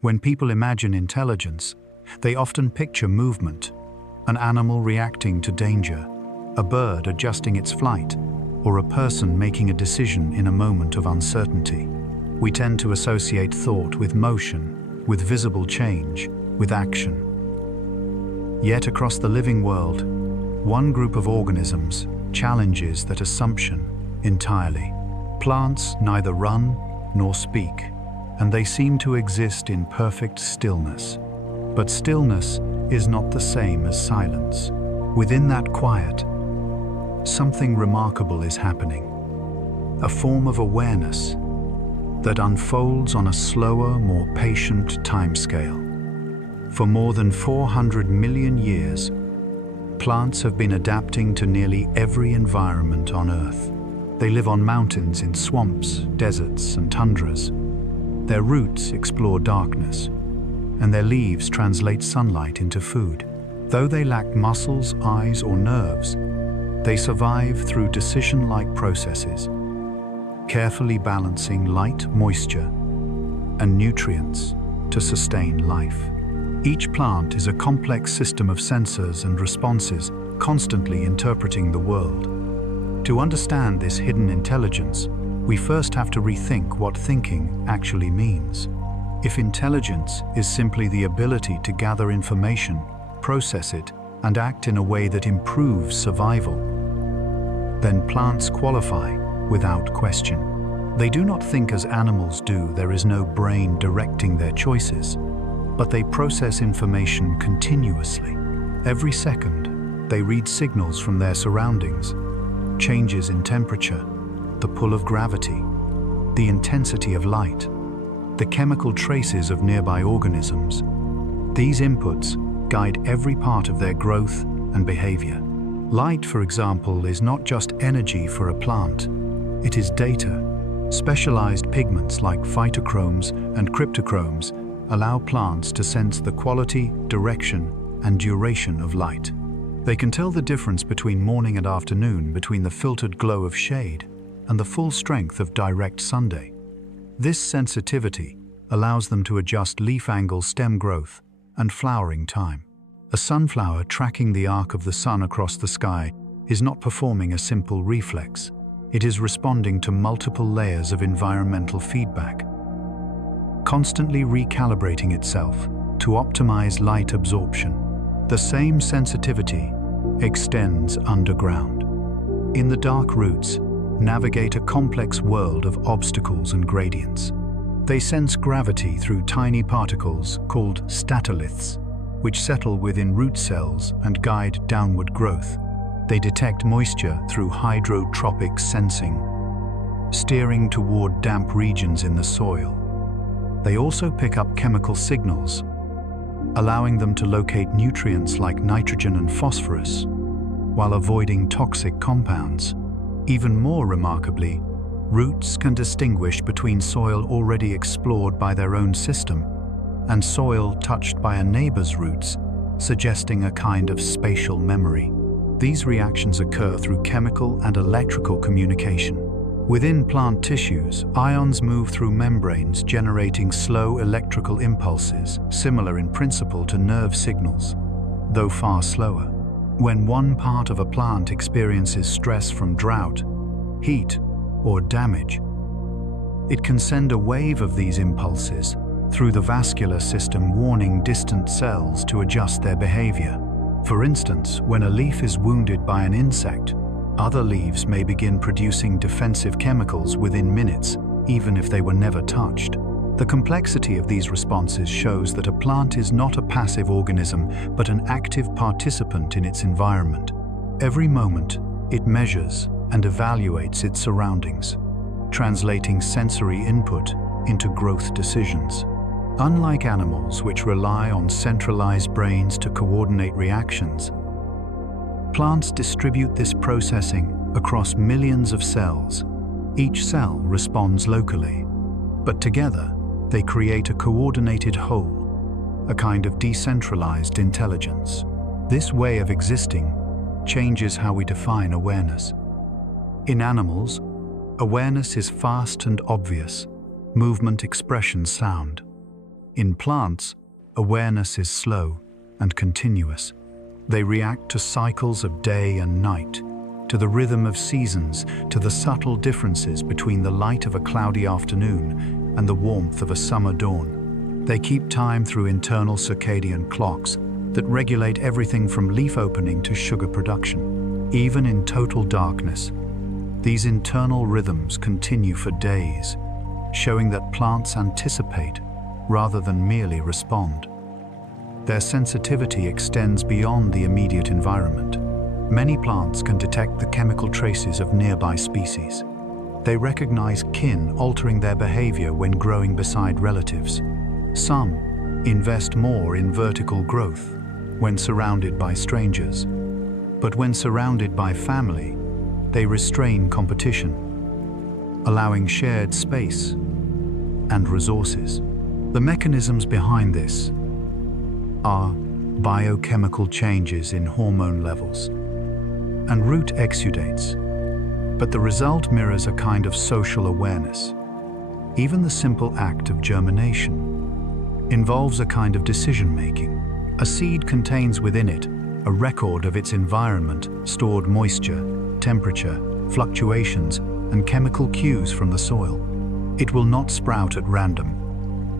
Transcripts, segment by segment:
When people imagine intelligence, they often picture movement, an animal reacting to danger, a bird adjusting its flight, or a person making a decision in a moment of uncertainty. We tend to associate thought with motion, with visible change, with action. Yet across the living world, one group of organisms challenges that assumption entirely. Plants neither run nor speak, and they seem to exist in perfect stillness. But stillness is not the same as silence. Within that quiet, something remarkable is happening. A form of awareness that unfolds on a slower, more patient timescale. For more than 400 million years, plants have been adapting to nearly every environment on Earth. They live on mountains, in swamps, deserts, and tundras. Their roots explore darkness, and their leaves translate sunlight into food. Though they lack muscles, eyes, or nerves, they survive through decision-like processes, carefully balancing light, moisture, and nutrients to sustain life. Each plant is a complex system of sensors and responses, constantly interpreting the world. To understand this hidden intelligence, we first have to rethink what thinking actually means. If intelligence is simply the ability to gather information, process it, and act in a way that improves survival, then plants qualify without question. They do not think as animals do. There is no brain directing their choices, but they process information continuously. Every second, they read signals from their surroundings, changes in temperature, the pull of gravity, the intensity of light, the chemical traces of nearby organisms. These inputs guide every part of their growth and behavior. Light, for example, is not just energy for a plant, it is data. Specialized pigments like phytochromes and cryptochromes allow plants to sense the quality, direction, and duration of light. They can tell the difference between morning and afternoon, between the filtered glow of shade and the full strength of direct sunday. This sensitivity allows them to adjust leaf angle, stem growth, and flowering time. A sunflower tracking the arc of the sun across the sky is not performing a simple reflex. It is responding to multiple layers of environmental feedback, constantly recalibrating itself to optimize light absorption. The same sensitivity extends underground. In the dark roots, navigate a complex world of obstacles and gradients. They sense gravity through tiny particles called statoliths, which settle within root cells and guide downward growth. They detect moisture through hydrotropic sensing, steering toward damp regions in the soil. They also pick up chemical signals, allowing them to locate nutrients like nitrogen and phosphorus, while avoiding toxic compounds. Even more remarkably, roots can distinguish between soil already explored by their own system and soil touched by a neighbor's roots, suggesting a kind of spatial memory. These reactions occur through chemical and electrical communication. Within plant tissues, ions move through membranes, generating slow electrical impulses, similar in principle to nerve signals, though far slower. When one part of a plant experiences stress from drought, heat, or damage, it can send a wave of these impulses through the vascular system, warning distant cells to adjust their behavior. For instance, when a leaf is wounded by an insect, other leaves may begin producing defensive chemicals within minutes, even if they were never touched. The complexity of these responses shows that a plant is not a passive organism, but an active participant in its environment. Every moment, it measures and evaluates its surroundings, translating sensory input into growth decisions. Unlike animals, which rely on centralized brains to coordinate reactions, plants distribute this processing across millions of cells. Each cell responds locally, but together they create a coordinated whole, a kind of decentralized intelligence. This way of existing changes how we define awareness. In animals, awareness is fast and obvious, movement, expression, sound. In plants, awareness is slow and continuous. They react to cycles of day and night, to the rhythm of seasons, to the subtle differences between the light of a cloudy afternoon and the warmth of a summer dawn. They keep time through internal circadian clocks that regulate everything from leaf opening to sugar production. Even in total darkness, these internal rhythms continue for days, showing that plants anticipate rather than merely respond. Their sensitivity extends beyond the immediate environment. Many plants can detect the chemical traces of nearby species. They recognize kin altering their behavior when growing beside relatives. Some invest more in vertical growth when surrounded by strangers. But when surrounded by family, they restrain competition, allowing shared space and resources. The mechanisms behind this are biochemical changes in hormone levels and root exudates, but the result mirrors a kind of social awareness. Even the simple act of germination involves a kind of decision-making. A seed contains within it a record of its environment, stored moisture, temperature, fluctuations, and chemical cues from the soil. It will not sprout at random.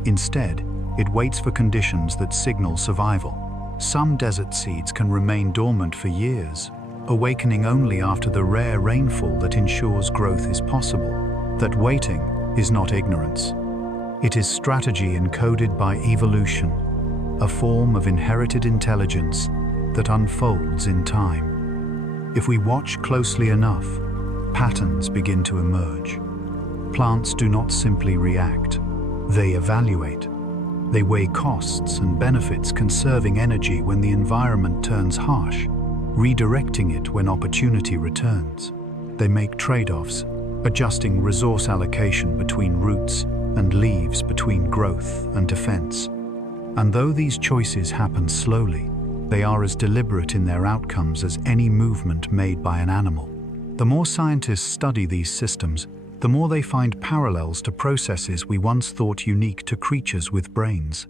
Instead, it waits for conditions that signal survival. Some desert seeds can remain dormant for years, awakening only after the rare rainfall that ensures growth is possible. That waiting is not ignorance. It is strategy encoded by evolution, a form of inherited intelligence that unfolds in time. If we watch closely enough, patterns begin to emerge. Plants do not simply react, they evaluate. They weigh costs and benefits, conserving energy when the environment turns harsh, redirecting it when opportunity returns. They make trade-offs, adjusting resource allocation between roots and leaves, between growth and defense. And though these choices happen slowly, they are as deliberate in their outcomes as any movement made by an animal. The more scientists study these systems, the more they find parallels to processes we once thought unique to creatures with brains.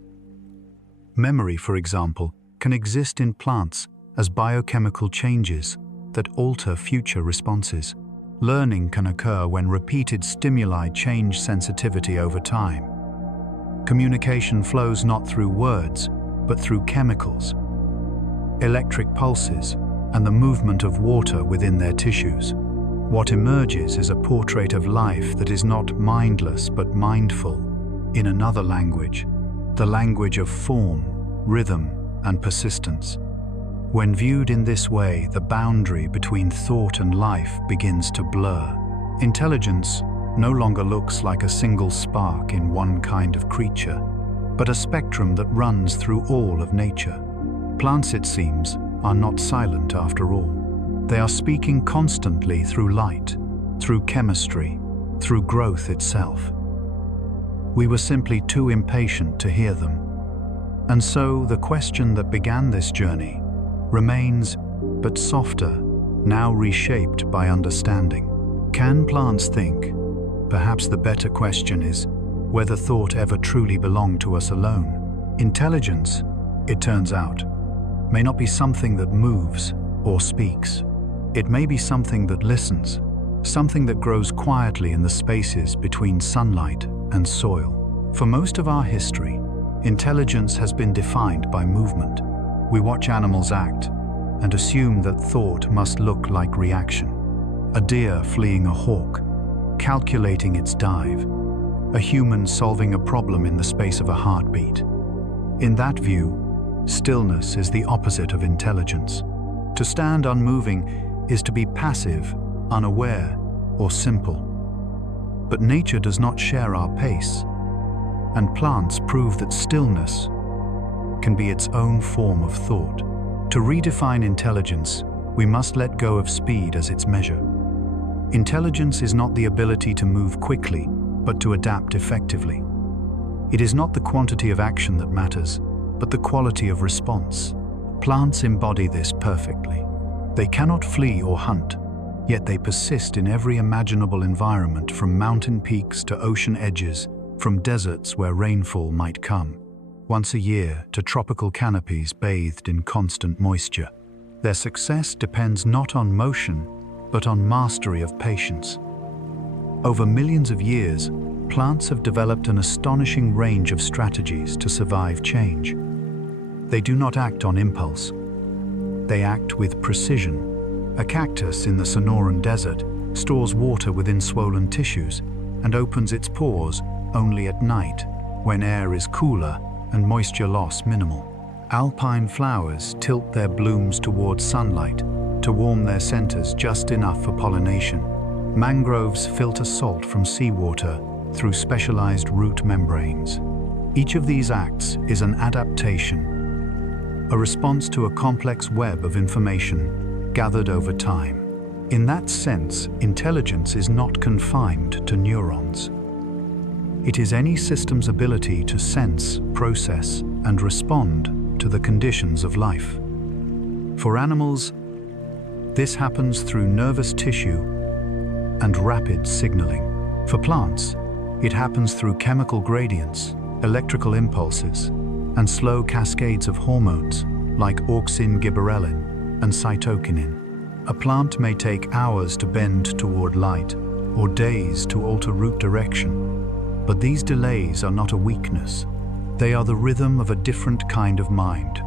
Memory, for example, can exist in plants as biochemical changes that alter future responses. Learning can occur when repeated stimuli change sensitivity over time. Communication flows not through words, but through chemicals, electric pulses, and the movement of water within their tissues. What emerges is a portrait of life that is not mindless but mindful. In another language, the language of form, rhythm, and persistence. When viewed in this way, the boundary between thought and life begins to blur. Intelligence no longer looks like a single spark in one kind of creature, but a spectrum that runs through all of nature. Plants, it seems, are not silent after all. They are speaking constantly through light, through chemistry, through growth itself. We were simply too impatient to hear them. And so the question that began this journey remains, but softer, now reshaped by understanding. Can plants think? Perhaps the better question is whether thought ever truly belonged to us alone. Intelligence, it turns out, may not be something that moves or speaks. It may be something that listens, something that grows quietly in the spaces between sunlight and soil. For most of our history, intelligence has been defined by movement. We watch animals act and assume that thought must look like reaction. A deer fleeing a hawk, calculating its dive. A human solving a problem in the space of a heartbeat. In that view, stillness is the opposite of intelligence. To stand unmoving is to be passive, unaware, or simple. But nature does not share our pace, and plants prove that stillness can be its own form of thought. To redefine intelligence, we must let go of speed as its measure. Intelligence is not the ability to move quickly, but to adapt effectively. It is not the quantity of action that matters, but the quality of response. Plants embody this perfectly. They cannot flee or hunt, yet they persist in every imaginable environment, from mountain peaks to ocean edges, from deserts where rainfall might come. once a year to tropical canopies bathed in constant moisture. Their success depends not on motion, but on mastery of patience. Over millions of years, plants have developed an astonishing range of strategies to survive change. They do not act on impulse. They act with precision. A cactus in the Sonoran Desert stores water within swollen tissues and opens its pores only at night, when air is cooler and moisture loss minimal. Alpine flowers tilt their blooms towards sunlight to warm their centers just enough for pollination. Mangroves filter salt from seawater through specialized root membranes. Each of these acts is an adaptation, a response to a complex web of information gathered over time. In that sense, intelligence is not confined to neurons. It is any system's ability to sense, process, and respond to the conditions of life. For animals, this happens through nervous tissue and rapid signaling. For plants, it happens through chemical gradients, electrical impulses, and slow cascades of hormones like auxin-gibberellin and cytokinin. A plant may take hours to bend toward light or days to alter root direction, but these delays are not a weakness. They are the rhythm of a different kind of mind,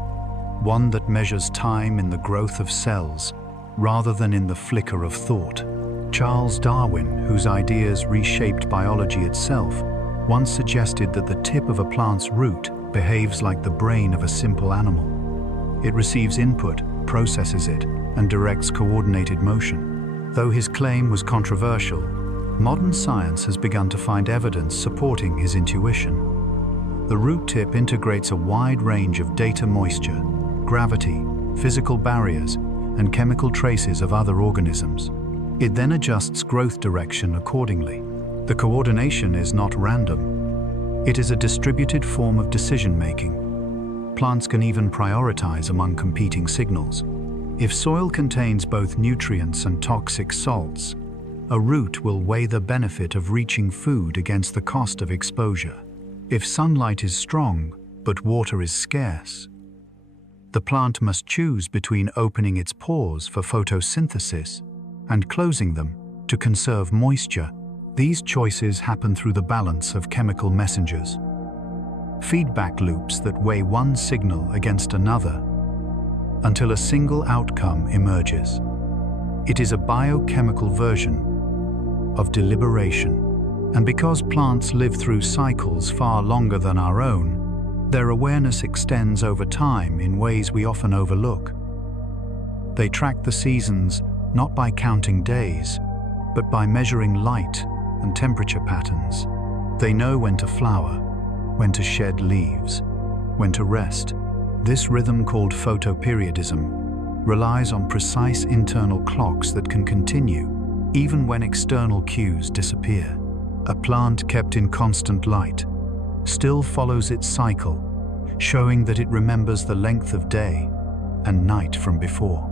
one that measures time in the growth of cells rather than in the flicker of thought. Charles Darwin, whose ideas reshaped biology itself, once suggested that the tip of a plant's root behaves like the brain of a simple animal. It receives input, processes it, and directs coordinated motion. Though his claim was controversial, modern science has begun to find evidence supporting his intuition. The root tip integrates a wide range of data: moisture, gravity, physical barriers, and chemical traces of other organisms. It then adjusts growth direction accordingly. The coordination is not random. It is a distributed form of decision-making. Plants can even prioritize among competing signals. If soil contains both nutrients and toxic salts, a root will weigh the benefit of reaching food against the cost of exposure. If sunlight is strong, but water is scarce, the plant must choose between opening its pores for photosynthesis and closing them to conserve moisture. These choices happen through the balance of chemical messengers, feedback loops that weigh one signal against another until a single outcome emerges. It is a biochemical version of deliberation. And because plants live through cycles far longer than our own, their awareness extends over time in ways we often overlook. They track the seasons not by counting days, but by measuring light and temperature patterns. They know when to flower, when to shed leaves, when to rest. This rhythm, called photoperiodism, relies on precise internal clocks that can continue even when external cues disappear. A plant kept in constant light still follows its cycle, showing that it remembers the length of day and night from before.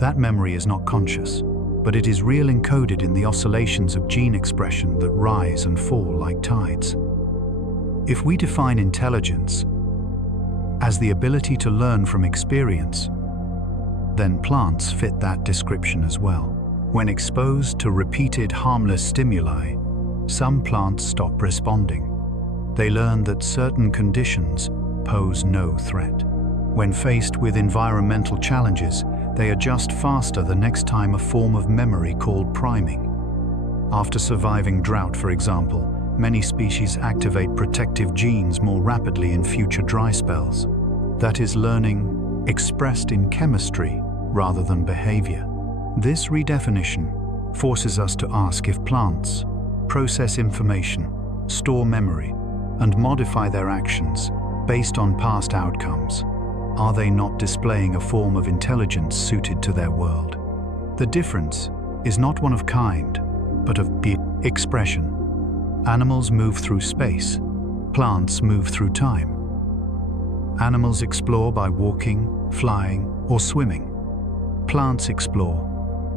That memory is not conscious, but it is real, encoded in the oscillations of gene expression that rise and fall like tides. If we define intelligence as the ability to learn from experience, then plants fit that description as well. When exposed to repeated harmless stimuli, some plants stop responding. They learn that certain conditions pose no threat. When faced with environmental challenges, they adjust faster the next time. A form of memory called priming. After surviving drought, for example, many species activate protective genes more rapidly in future dry spells. That is learning expressed in chemistry rather than behavior. This redefinition forces us to ask if plants process information, store memory, and modify their actions based on past outcomes. Are they not displaying a form of intelligence suited to their world? The difference is not one of kind, but of expression. Animals move through space. Plants move through time. Animals explore by walking, flying, or swimming. Plants explore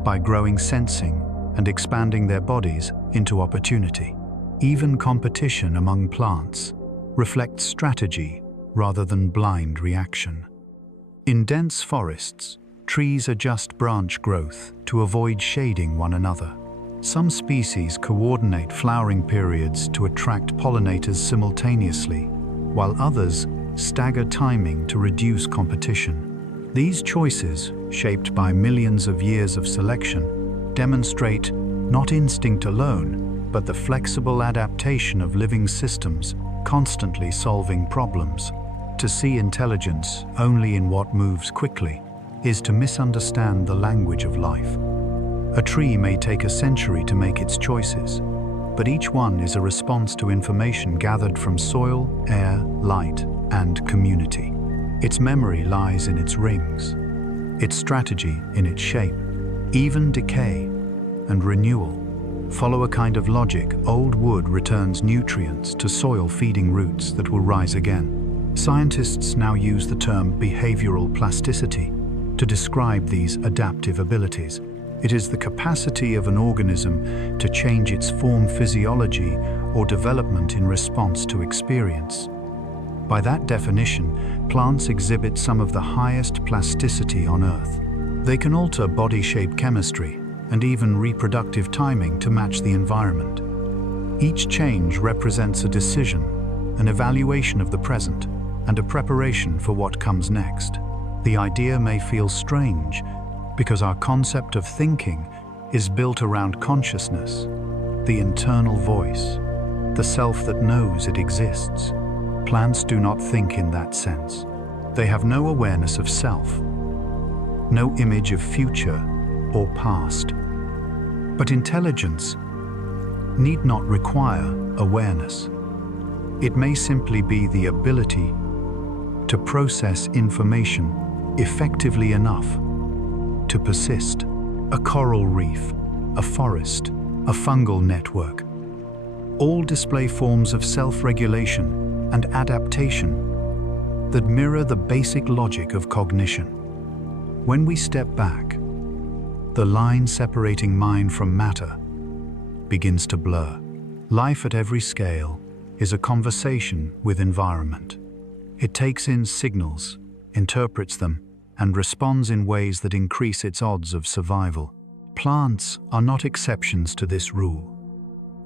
by growing, sensing, and expanding their bodies into opportunity. Even competition among plants reflects strategy rather than blind reaction. In dense forests, trees adjust branch growth to avoid shading one another. Some species coordinate flowering periods to attract pollinators simultaneously, while others stagger timing to reduce competition. These choices, shaped by millions of years of selection, demonstrate not instinct alone, but the flexible adaptation of living systems, constantly solving problems. To see intelligence only in what moves quickly is to misunderstand the language of life. A tree may take a century to make its choices, but each one is a response to information gathered from soil, air, light, and community. Its memory lies in its rings, its strategy in its shape. Even decay and renewal follow a kind of logic. Old wood returns nutrients to soil-feeding roots that will rise again. Scientists now use the term behavioral plasticity to describe these adaptive abilities. It is the capacity of an organism to change its form, physiology, or development in response to experience. By that definition, plants exhibit some of the highest plasticity on Earth. They can alter body shape, chemistry, and even reproductive timing to match the environment. Each change represents a decision, an evaluation of the present, and a preparation for what comes next. The idea may feel strange, because our concept of thinking is built around consciousness, the internal voice, the self that knows it exists. Plants do not think in that sense. They have no awareness of self, no image of future or past. But intelligence need not require awareness. It may simply be the ability to process information effectively enough to persist. A coral reef, a forest, a fungal network, all display forms of self-regulation and adaptation that mirror the basic logic of cognition. When we step back, the line separating mind from matter begins to blur. Life at every scale is a conversation with environment. It takes in signals, interprets them, and responds in ways that increase its odds of survival. Plants are not exceptions to this rule.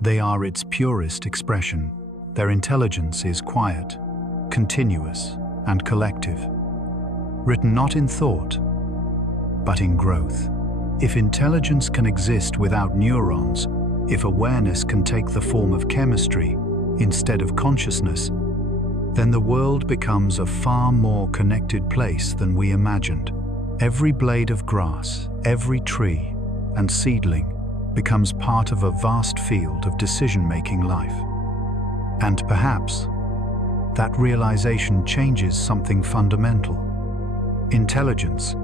They are its purest expression. Their intelligence is quiet, continuous, and collective, written not in thought, but in growth. If intelligence can exist without neurons, if awareness can take the form of chemistry instead of consciousness, then the world becomes a far more connected place than we imagined. Every blade of grass, every tree and seedling becomes part of a vast field of decision-making life. And perhaps that realization changes something fundamental. Intelligence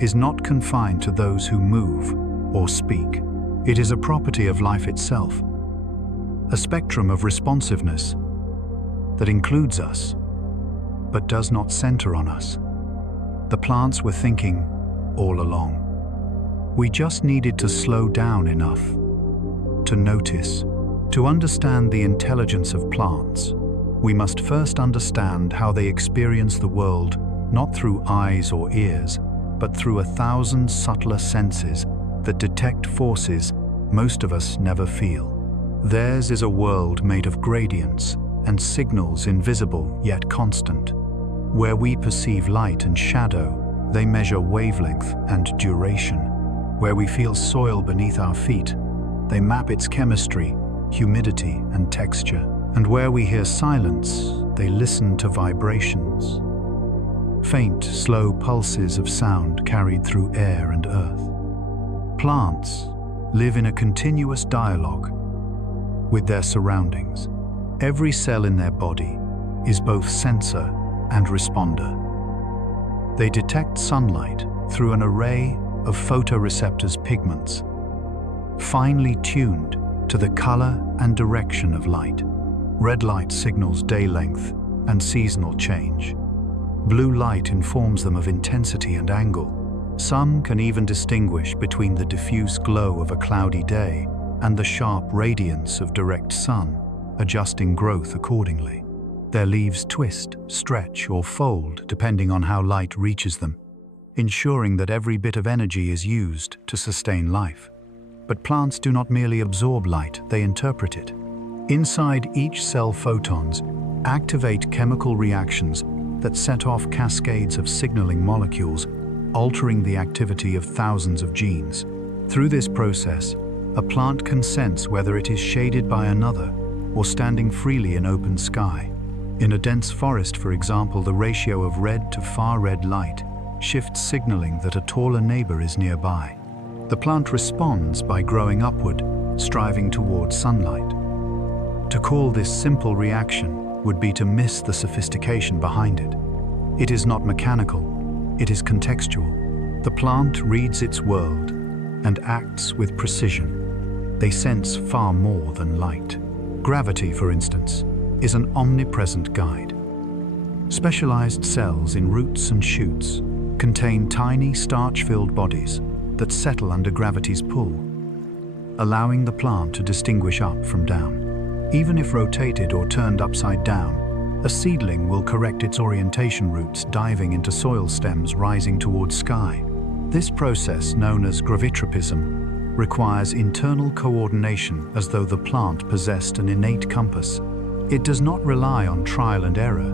is not confined to those who move or speak. It is a property of life itself, a spectrum of responsiveness that includes us, but does not center on us. The plants were thinking all along. We just needed to slow down enough to notice. To understand the intelligence of plants, we must first understand how they experience the world, not through eyes or ears, but through 1,000 subtler senses that detect forces most of us never feel. Theirs is a world made of gradients and signals invisible yet constant. Where we perceive light and shadow, they measure wavelength and duration. Where we feel soil beneath our feet, they map its chemistry, humidity, and texture. And where we hear silence, they listen to vibrations. Faint, slow pulses of sound carried through air and earth. Plants live in a continuous dialogue with their surroundings. Every cell in their body is both sensor and responder. They detect sunlight through an array of photoreceptors pigments, finely tuned to the color and direction of light. Red light signals day length and seasonal change. Blue light informs them of intensity and angle. Some can even distinguish between the diffuse glow of a cloudy day and the sharp radiance of direct sun, adjusting growth accordingly. Their leaves twist, stretch, or fold depending on how light reaches them, ensuring that every bit of energy is used to sustain life. But plants do not merely absorb light, they interpret it. Inside each cell, photons activate chemical reactions that set off cascades of signaling molecules, altering the activity of thousands of genes. Through this process, a plant can sense whether it is shaded by another or standing freely in open sky. In a dense forest, for example, the ratio of red to far red light shifts, signaling that a taller neighbor is nearby. The plant responds by growing upward, striving towards sunlight. To call this simple reaction would be to miss the sophistication behind it. It is not mechanical, it is contextual. The plant reads its world and acts with precision. They sense far more than light. Gravity, for instance, is an omnipresent guide. Specialized cells in roots and shoots contain tiny starch-filled bodies that settle under gravity's pull, allowing the plant to distinguish up from down. Even if rotated or turned upside down, a seedling will correct its orientation roots, diving into soil stems rising towards sky. This process, known as gravitropism, requires internal coordination as though the plant possessed an innate compass. It does not rely on trial and error,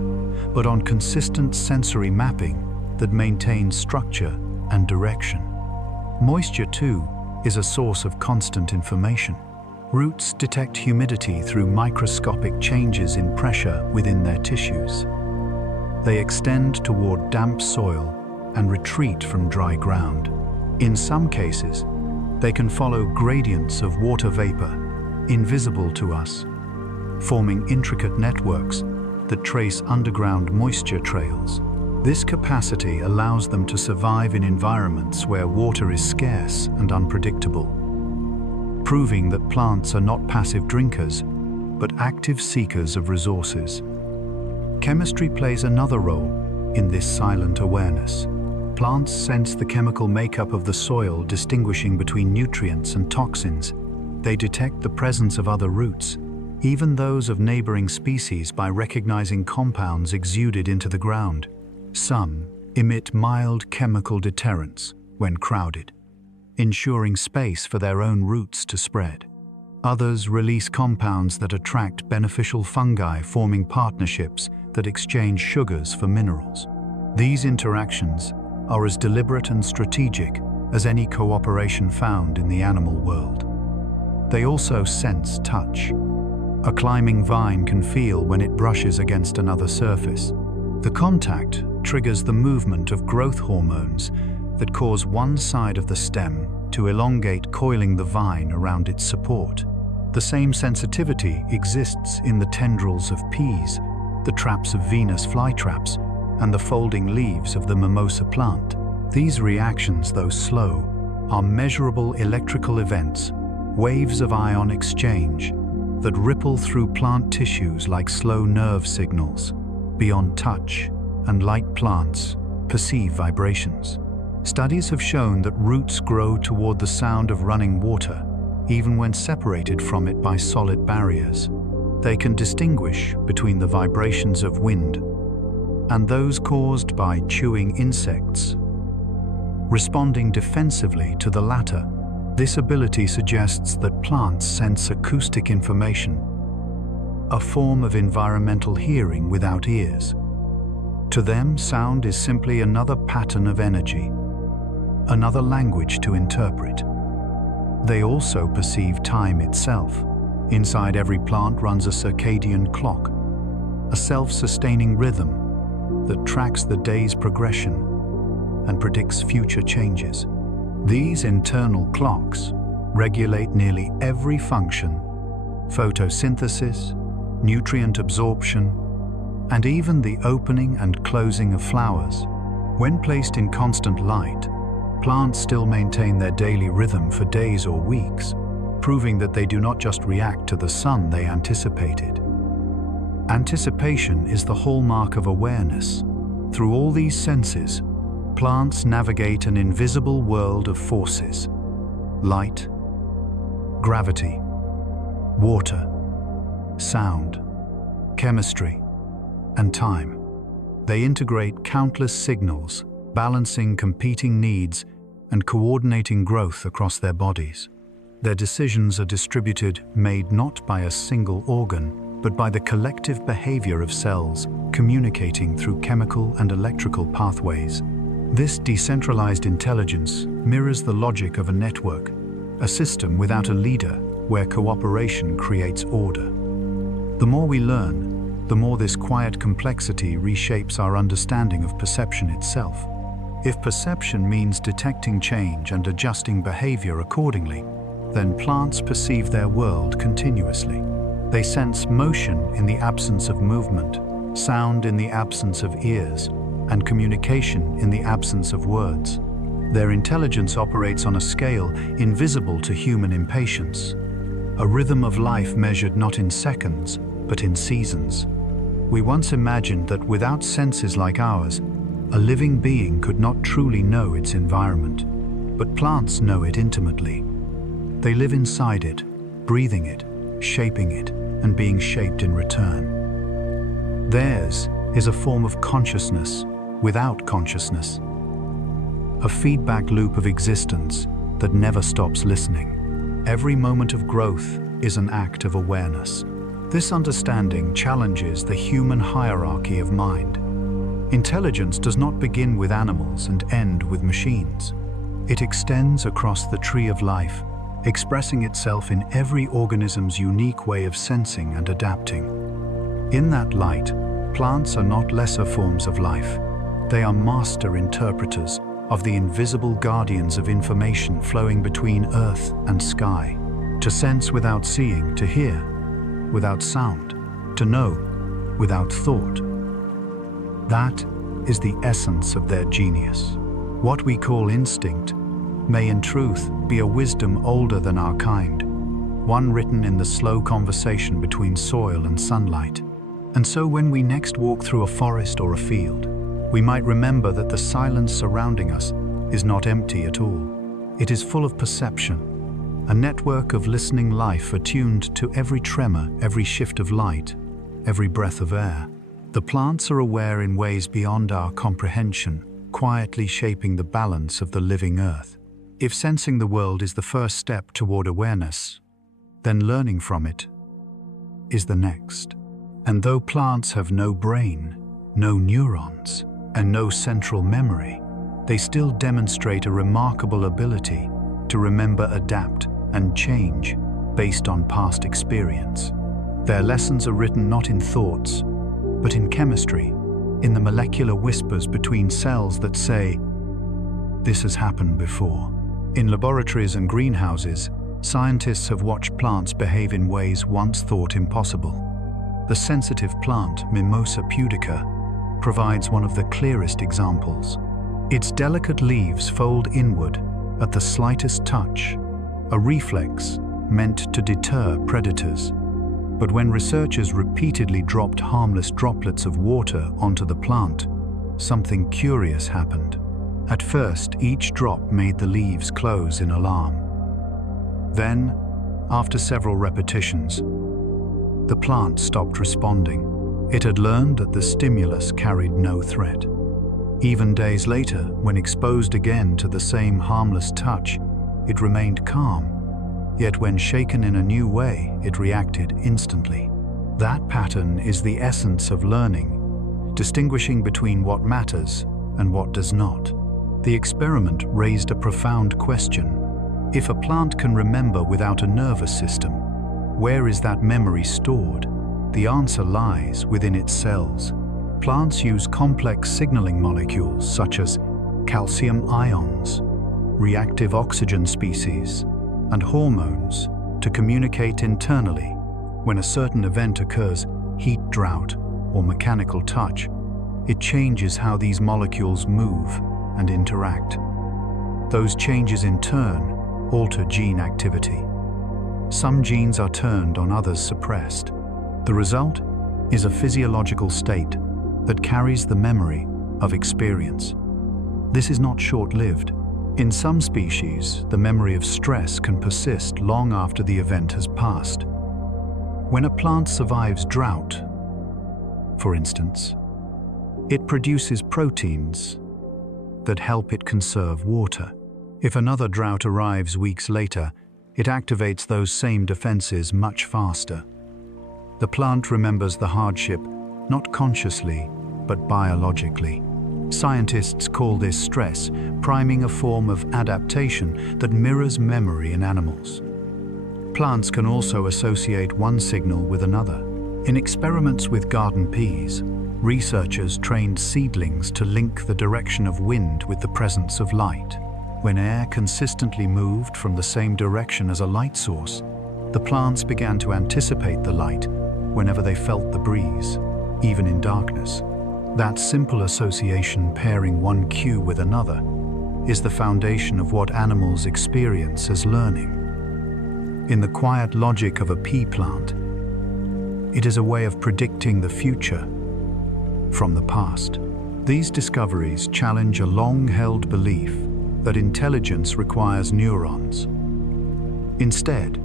but on consistent sensory mapping that maintains structure and direction. Moisture, too, is a source of constant information. Roots detect humidity through microscopic changes in pressure within their tissues. They extend toward damp soil and retreat from dry ground. In some cases, they can follow gradients of water vapor, invisible to us, forming intricate networks that trace underground moisture trails. This capacity allows them to survive in environments where water is scarce and unpredictable, proving that plants are not passive drinkers, but active seekers of resources. Chemistry plays another role in this silent awareness. Plants sense the chemical makeup of the soil, distinguishing between nutrients and toxins. They detect the presence of other roots, even those of neighboring species, by recognizing compounds exuded into the ground. Some emit mild chemical deterrents when crowded, ensuring space for their own roots to spread. Others release compounds that attract beneficial fungi, forming partnerships that exchange sugars for minerals. These interactions are as deliberate and strategic as any cooperation found in the animal world. They also sense touch. A climbing vine can feel when it brushes against another surface. The contact triggers the movement of growth hormones that cause one side of the stem to elongate, coiling the vine around its support. The same sensitivity exists in the tendrils of peas, the traps of Venus flytraps, and the folding leaves of the mimosa plant. These reactions, though slow, are measurable electrical events, waves of ion exchange that ripple through plant tissues like slow nerve signals. Beyond touch and light, plants perceive vibrations. Studies have shown that roots grow toward the sound of running water, even when separated from it by solid barriers. They can distinguish between the vibrations of wind and those caused by chewing insects, responding defensively to the latter. This ability suggests that plants sense acoustic information, a form of environmental hearing without ears. To them, sound is simply another pattern of energy, another language to interpret. They also perceive time itself. Inside every plant runs a circadian clock, a self-sustaining rhythm that tracks the day's progression and predicts future changes. These internal clocks regulate nearly every function: photosynthesis, nutrient absorption, and even the opening and closing of flowers. When placed in constant light, plants still maintain their daily rhythm for days or weeks, proving that they do not just react to the sun, they anticipated. Anticipation is the hallmark of awareness. Through all these senses, plants navigate an invisible world of forces: light, gravity, water, sound, chemistry, and time. They integrate countless signals, balancing competing needs and coordinating growth across their bodies. Their decisions are distributed, made not by a single organ, but by the collective behavior of cells communicating through chemical and electrical pathways. This decentralized intelligence mirrors the logic of a network, a system without a leader where cooperation creates order. The more we learn, the more this quiet complexity reshapes our understanding of perception itself. If perception means detecting change and adjusting behavior accordingly, then plants perceive their world continuously. They sense motion in the absence of movement, sound in the absence of ears, and communication in the absence of words. Their intelligence operates on a scale invisible to human impatience, a rhythm of life measured not in seconds, but in seasons. We once imagined that without senses like ours, a living being could not truly know its environment, but plants know it intimately. They live inside it, breathing it, shaping it, and being shaped in return. Theirs is a form of consciousness without consciousness, a feedback loop of existence that never stops listening. Every moment of growth is an act of awareness. This understanding challenges the human hierarchy of mind. Intelligence does not begin with animals and end with machines. It extends across the tree of life, expressing itself in every organism's unique way of sensing and adapting. In that light, plants are not lesser forms of life. They are master interpreters of the invisible guardians of information flowing between earth and sky. To sense without seeing, to hear without sound, to know without thought. That is the essence of their genius. What we call instinct may in truth be a wisdom older than our kind, one written in the slow conversation between soil and sunlight. And so when we next walk through a forest or a field, we might remember that the silence surrounding us is not empty at all. It is full of perception, a network of listening life attuned to every tremor, every shift of light, every breath of air. The plants are aware in ways beyond our comprehension, quietly shaping the balance of the living earth. If sensing the world is the first step toward awareness, then learning from it is the next. And though plants have no brain, no neurons, and no central memory, they still demonstrate a remarkable ability to remember, adapt, and change based on past experience. Their lessons are written not in thoughts, but in chemistry, in the molecular whispers between cells that say, "This has happened before." In laboratories and greenhouses, scientists have watched plants behave in ways once thought impossible. The sensitive plant, Mimosa pudica, provides one of the clearest examples. Its delicate leaves fold inward at the slightest touch, a reflex meant to deter predators. But when researchers repeatedly dropped harmless droplets of water onto the plant, something curious happened. At first, each drop made the leaves close in alarm. Then, after several repetitions, the plant stopped responding. It had learned that the stimulus carried no threat. Even days later, when exposed again to the same harmless touch, it remained calm. Yet when shaken in a new way, it reacted instantly. That pattern is the essence of learning, distinguishing between what matters and what does not. The experiment raised a profound question. If a plant can remember without a nervous system, where is that memory stored? The answer lies within its cells. Plants use complex signaling molecules such as calcium ions, reactive oxygen species, and hormones to communicate internally. When a certain event occurs, heat, drought, or mechanical touch, it changes how these molecules move and interact. Those changes in turn alter gene activity. Some genes are turned on, others suppressed. The result is a physiological state that carries the memory of experience. This is not short-lived. In some species, the memory of stress can persist long after the event has passed. When a plant survives drought, for instance. It produces proteins that help it conserve water. If another drought arrives weeks later, it activates those same defenses much faster. The plant remembers the hardship, not consciously, but biologically. Scientists call this stress priming, a form of adaptation that mirrors memory in animals. Plants can also associate one signal with another. In experiments with garden peas, researchers trained seedlings to link the direction of wind with the presence of light. When air consistently moved from the same direction as a light source, the plants began to anticipate the light whenever they felt the breeze, even in darkness. That simple association, pairing one cue with another, is the foundation of what animals experience as learning. In the quiet logic of a pea plant, it is a way of predicting the future from the past. These discoveries challenge a long-held belief that intelligence requires neurons. Instead,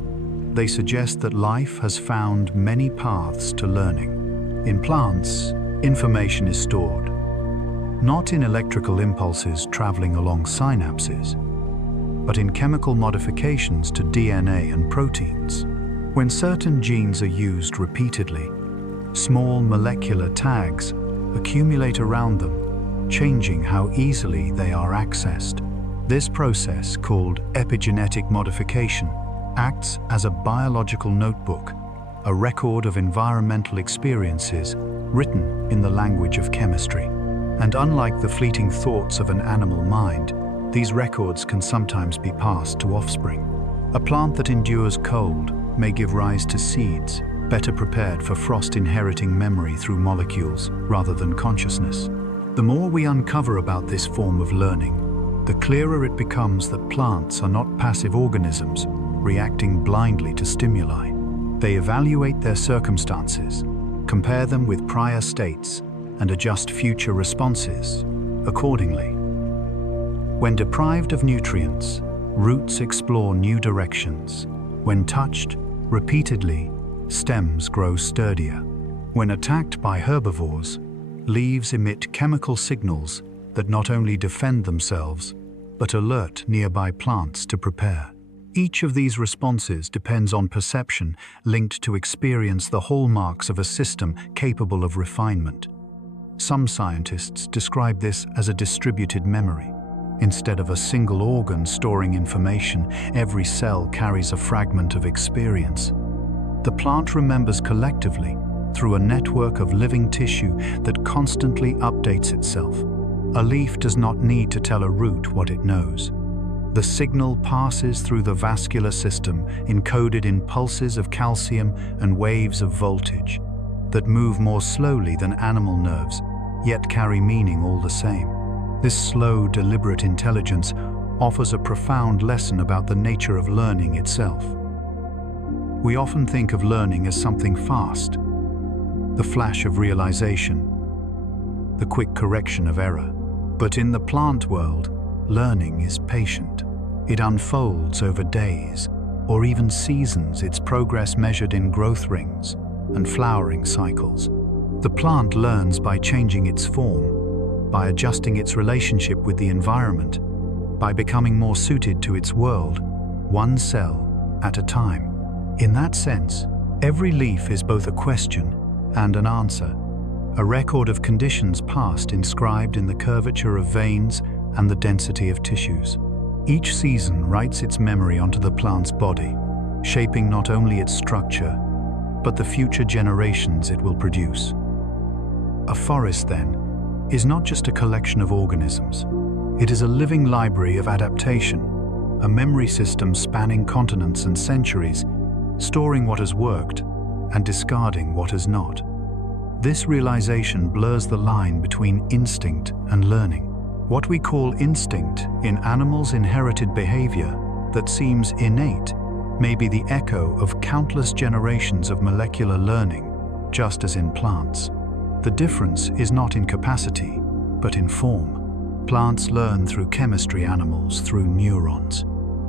they suggest that life has found many paths to learning. In plants, information is stored, not in electrical impulses traveling along synapses, but in chemical modifications to DNA and proteins. When certain genes are used repeatedly, small molecular tags accumulate around them, changing how easily they are accessed. This process, called epigenetic modification, acts as a biological notebook, a record of environmental experiences written in the language of chemistry. And unlike the fleeting thoughts of an animal mind, these records can sometimes be passed to offspring. A plant that endures cold may give rise to seeds, better prepared for frost, inheriting memory through molecules rather than consciousness. The more we uncover about this form of learning, the clearer it becomes that plants are not passive organisms reacting blindly to stimuli. They evaluate their circumstances, compare them with prior states, and adjust future responses accordingly. When deprived of nutrients, roots explore new directions. When touched repeatedly, stems grow sturdier. When attacked by herbivores, leaves emit chemical signals that not only defend themselves, but alert nearby plants to prepare. Each of these responses depends on perception linked to experience, the hallmarks of a system capable of refinement. Some scientists describe this as a distributed memory. Instead of a single organ storing information, every cell carries a fragment of experience. The plant remembers collectively through a network of living tissue that constantly updates itself. A leaf does not need to tell a root what it knows. The signal passes through the vascular system, encoded in pulses of calcium and waves of voltage that move more slowly than animal nerves, yet carry meaning all the same. This slow, deliberate intelligence offers a profound lesson about the nature of learning itself. We often think of learning as something fast, the flash of realization, the quick correction of error. But in the plant world, learning is patient. It unfolds over days or even seasons, its progress measured in growth rings and flowering cycles. The plant learns by changing its form, by adjusting its relationship with the environment, by becoming more suited to its world, one cell at a time. In that sense, every leaf is both a question and an answer, a record of conditions past inscribed in the curvature of veins and the density of tissues. Each season writes its memory onto the plant's body, shaping not only its structure, but the future generations it will produce. A forest, then, is not just a collection of organisms. It is a living library of adaptation, a memory system spanning continents and centuries, storing what has worked and discarding what has not. This realization blurs the line between instinct and learning. What we call instinct in animals' inherited behavior that seems innate may be the echo of countless generations of molecular learning, just as in plants. The difference is not in capacity, but in form. Plants learn through chemistry, animals through neurons.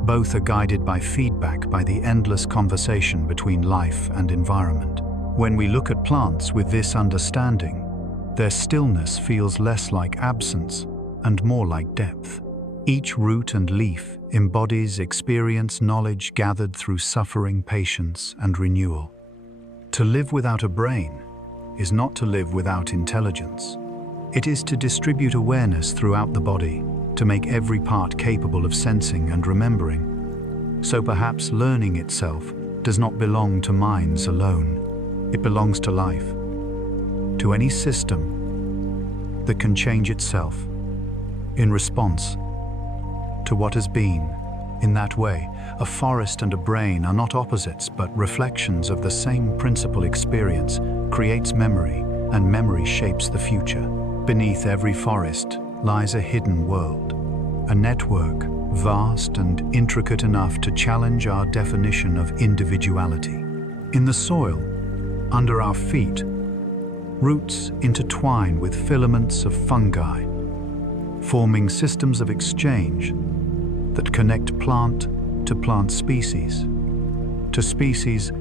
Both are guided by feedback, by the endless conversation between life and environment. When we look at plants with this understanding, their stillness feels less like absence and more like depth. Each root and leaf embodies experience, knowledge gathered through suffering, patience, and renewal. To live without a brain is not to live without intelligence. It is to distribute awareness throughout the body, to make every part capable of sensing and remembering. So perhaps learning itself does not belong to minds alone. It belongs to life, to any system that can change itself in response to what has been. In that way, a forest and a brain are not opposites but reflections of the same principal. Experience creates memory, and memory shapes the future. Beneath every forest lies a hidden world, a network vast and intricate enough to challenge our definition of individuality. In the soil, under our feet, roots intertwine with filaments of fungi, forming systems of exchange that connect plant to plant, species to species,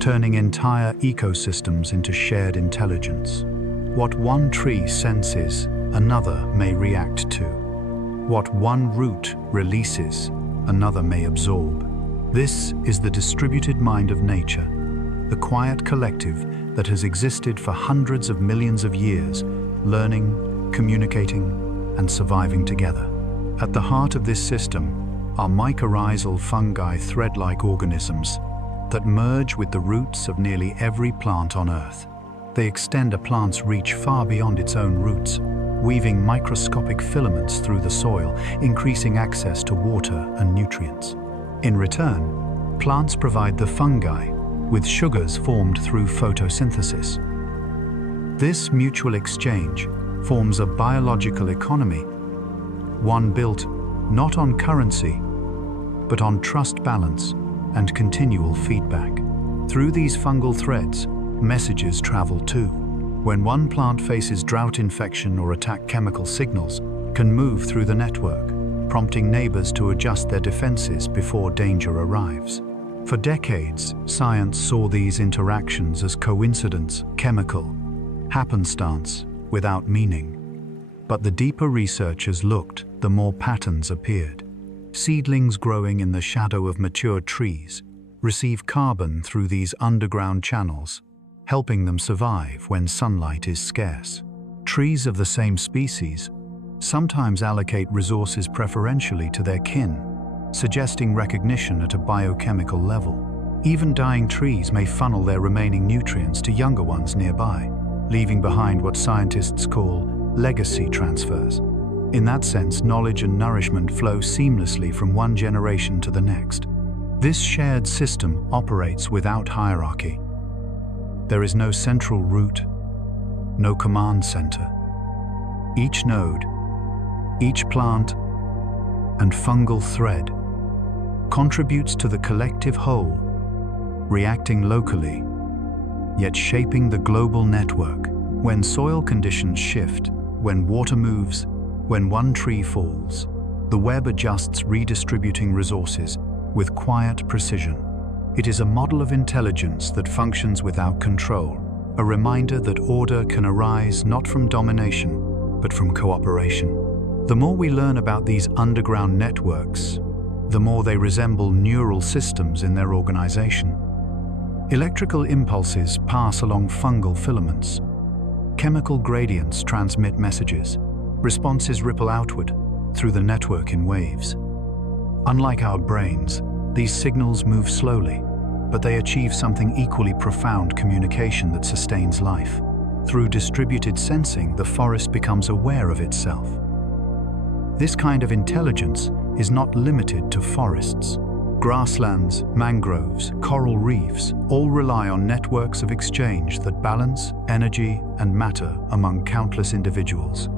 turning entire ecosystems into shared intelligence. What one tree senses, another may react to. What one root releases, another may absorb. This is the distributed mind of nature, the quiet collective that has existed for hundreds of millions of years, learning, communicating, and surviving together. At the heart of this system are mycorrhizal fungi, thread-like organisms that merge with the roots of nearly every plant on Earth. They extend a plant's reach far beyond its own roots, weaving microscopic filaments through the soil, increasing access to water and nutrients. In return, plants provide the fungi with sugars formed through photosynthesis. This mutual exchange forms a biological economy, one built not on currency, but on trust, balance, and continual feedback. Through these fungal threads, messages travel too. When one plant faces drought, infection, or attack, chemical signals can move through the network, prompting neighbors to adjust their defenses before danger arrives. For decades, science saw these interactions as coincidence, chemical, happenstance, without meaning. But the deeper researchers looked, the more patterns appeared. Seedlings growing in the shadow of mature trees receive carbon through these underground channels, helping them survive when sunlight is scarce. Trees of the same species sometimes allocate resources preferentially to their kin, suggesting recognition at a biochemical level. Even dying trees may funnel their remaining nutrients to younger ones nearby, leaving behind what scientists call legacy transfers. In that sense, knowledge and nourishment flow seamlessly from one generation to the next. This shared system operates without hierarchy. There is no central root, no command center. Each node, each plant, and fungal thread contributes to the collective whole, reacting locally, yet shaping the global network. When soil conditions shift, when water moves, when one tree falls, the web adjusts, redistributing resources with quiet precision. It is a model of intelligence that functions without control, a reminder that order can arise not from domination, but from cooperation. The more we learn about these underground networks, the more they resemble neural systems in their organization. Electrical impulses pass along fungal filaments. Chemical gradients transmit messages. Responses ripple outward through the network in waves. Unlike our brains, these signals move slowly, but they achieve something equally profound: communication that sustains life. Through distributed sensing, the forest becomes aware of itself. This kind of intelligence is not limited to forests. Grasslands, mangroves, coral reefs all rely on networks of exchange that balance energy and matter among countless individuals.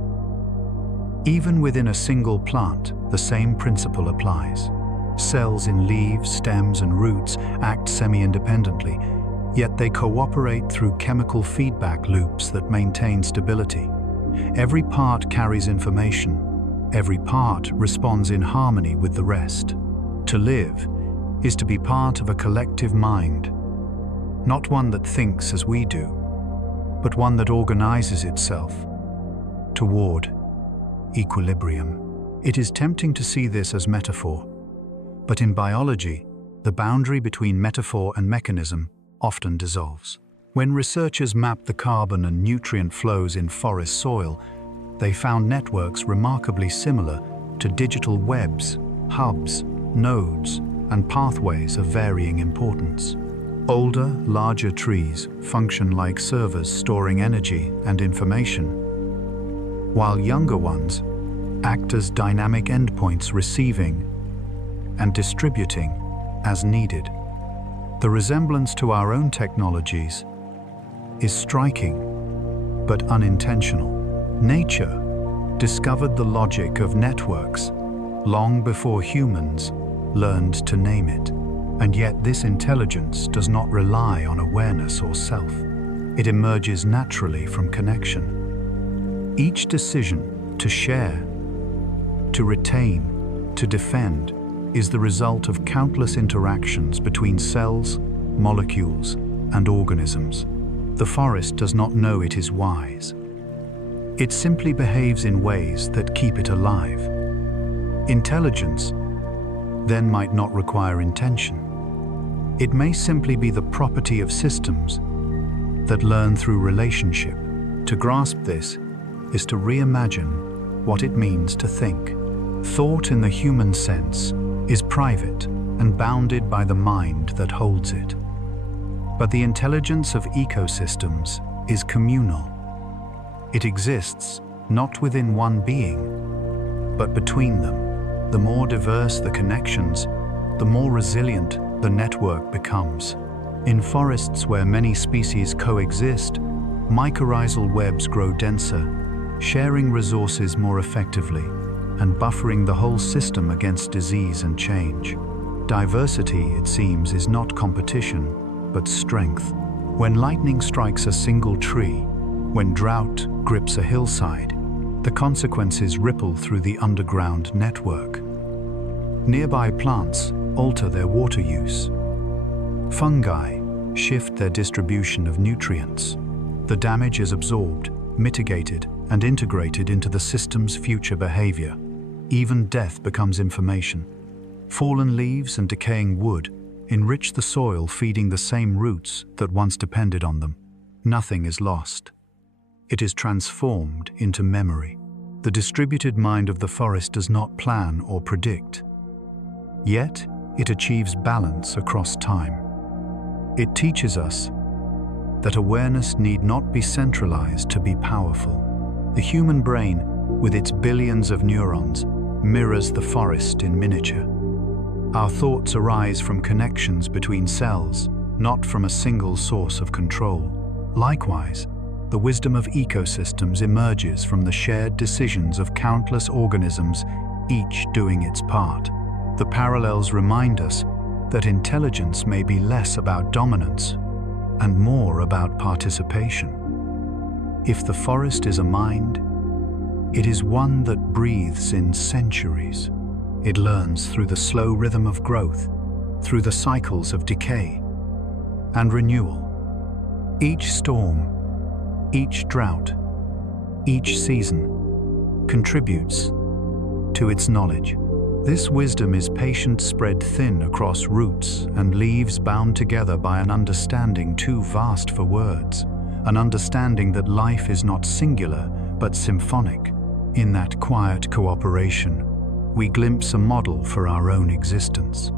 Even within a single plant, the same principle applies. Cells in leaves, stems, and roots act semi-independently, yet they cooperate through chemical feedback loops that maintain stability. Every part carries information. Every part responds in harmony with the rest. To live is to be part of a collective mind, not one that thinks as we do, but one that organizes itself toward equilibrium. It is tempting to see this as metaphor, but in biology, the boundary between metaphor and mechanism often dissolves. When researchers mapped the carbon and nutrient flows in forest soil, they found networks remarkably similar to digital webs, hubs, nodes, and pathways of varying importance. Older, larger trees function like servers storing energy and information, while younger ones act as dynamic endpoints receiving and distributing as needed. The resemblance to our own technologies is striking, but unintentional. Nature discovered the logic of networks long before humans learned to name it. And yet this intelligence does not rely on awareness or self. It emerges naturally from connection. Each decision to share, to retain, to defend is the result of countless interactions between cells, molecules, and organisms. The forest does not know it is wise. It simply behaves in ways that keep it alive. Intelligence then might not require intention. It may simply be the property of systems that learn through relationship. To grasp this is to reimagine what it means to think. Thought in the human sense is private and bounded by the mind that holds it. But the intelligence of ecosystems is communal. It exists not within one being, but between them. The more diverse the connections, the more resilient the network becomes. In forests where many species coexist, mycorrhizal webs grow denser, sharing resources more effectively and buffering the whole system against disease and change. Diversity, it seems, is not competition, but strength. When lightning strikes a single tree, when drought grips a hillside, the consequences ripple through the underground network. Nearby plants alter their water use. Fungi shift their distribution of nutrients. The damage is absorbed, mitigated, and integrated into the system's future behavior. Even death becomes information. Fallen leaves and decaying wood enrich the soil, feeding the same roots that once depended on them. Nothing is lost. It is transformed into memory. The distributed mind of the forest does not plan or predict. Yet, it achieves balance across time. It teaches us that awareness need not be centralized to be powerful. The human brain, with its billions of neurons, mirrors the forest in miniature. Our thoughts arise from connections between cells, not from a single source of control. Likewise, the wisdom of ecosystems emerges from the shared decisions of countless organisms, each doing its part. The parallels remind us that intelligence may be less about dominance and more about participation. If the forest is a mind, it is one that breathes in centuries. It learns through the slow rhythm of growth, through the cycles of decay and renewal. Each storm, each drought, each season contributes to its knowledge. This wisdom is patience spread thin across roots and leaves bound together by an understanding too vast for words, an understanding that life is not singular but symphonic. In that quiet cooperation, we glimpse a model for our own existence.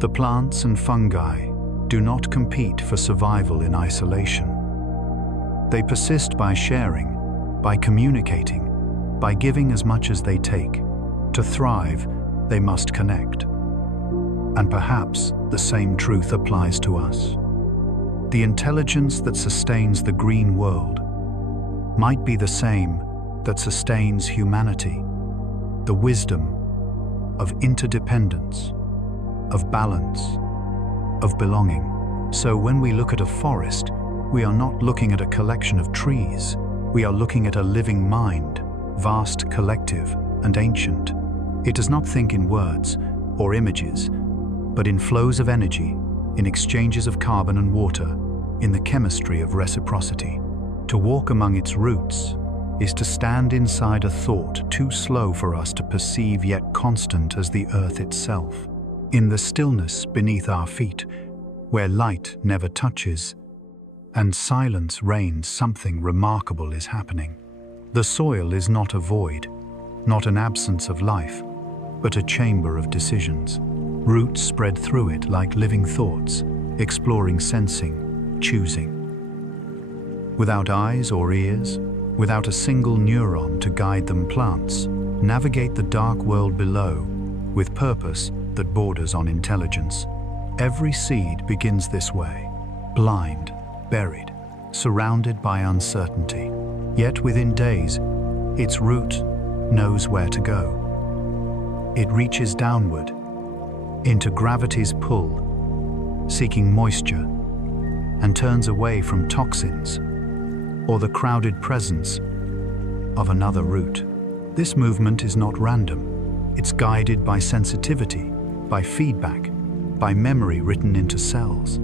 The plants and fungi do not compete for survival in isolation. They persist by sharing, by communicating, by giving as much as they take. To thrive, they must connect. And perhaps the same truth applies to us. The intelligence that sustains the green world might be the same that sustains humanity. The wisdom of interdependence, of balance, of belonging. So when we look at a forest, we are not looking at a collection of trees. We are looking at a living mind, vast, collective, and ancient. It does not think in words or images, but in flows of energy, in exchanges of carbon and water, in the chemistry of reciprocity. To walk among its roots is to stand inside a thought too slow for us to perceive yet constant as the earth itself. In the stillness beneath our feet, where light never touches, and silence reigns, something remarkable is happening. The soil is not a void, not an absence of life, but a chamber of decisions. Roots spread through it like living thoughts, exploring, sensing, choosing. Without eyes or ears, without a single neuron to guide them, plants navigate the dark world below with purpose that borders on intelligence. Every seed begins this way, blind, buried, surrounded by uncertainty. Yet within days, its root knows where to go. It reaches downward, into gravity's pull, seeking moisture, and turns away from toxins or the crowded presence of another root. This movement is not random. It's guided by sensitivity, by feedback, by memory written into cells.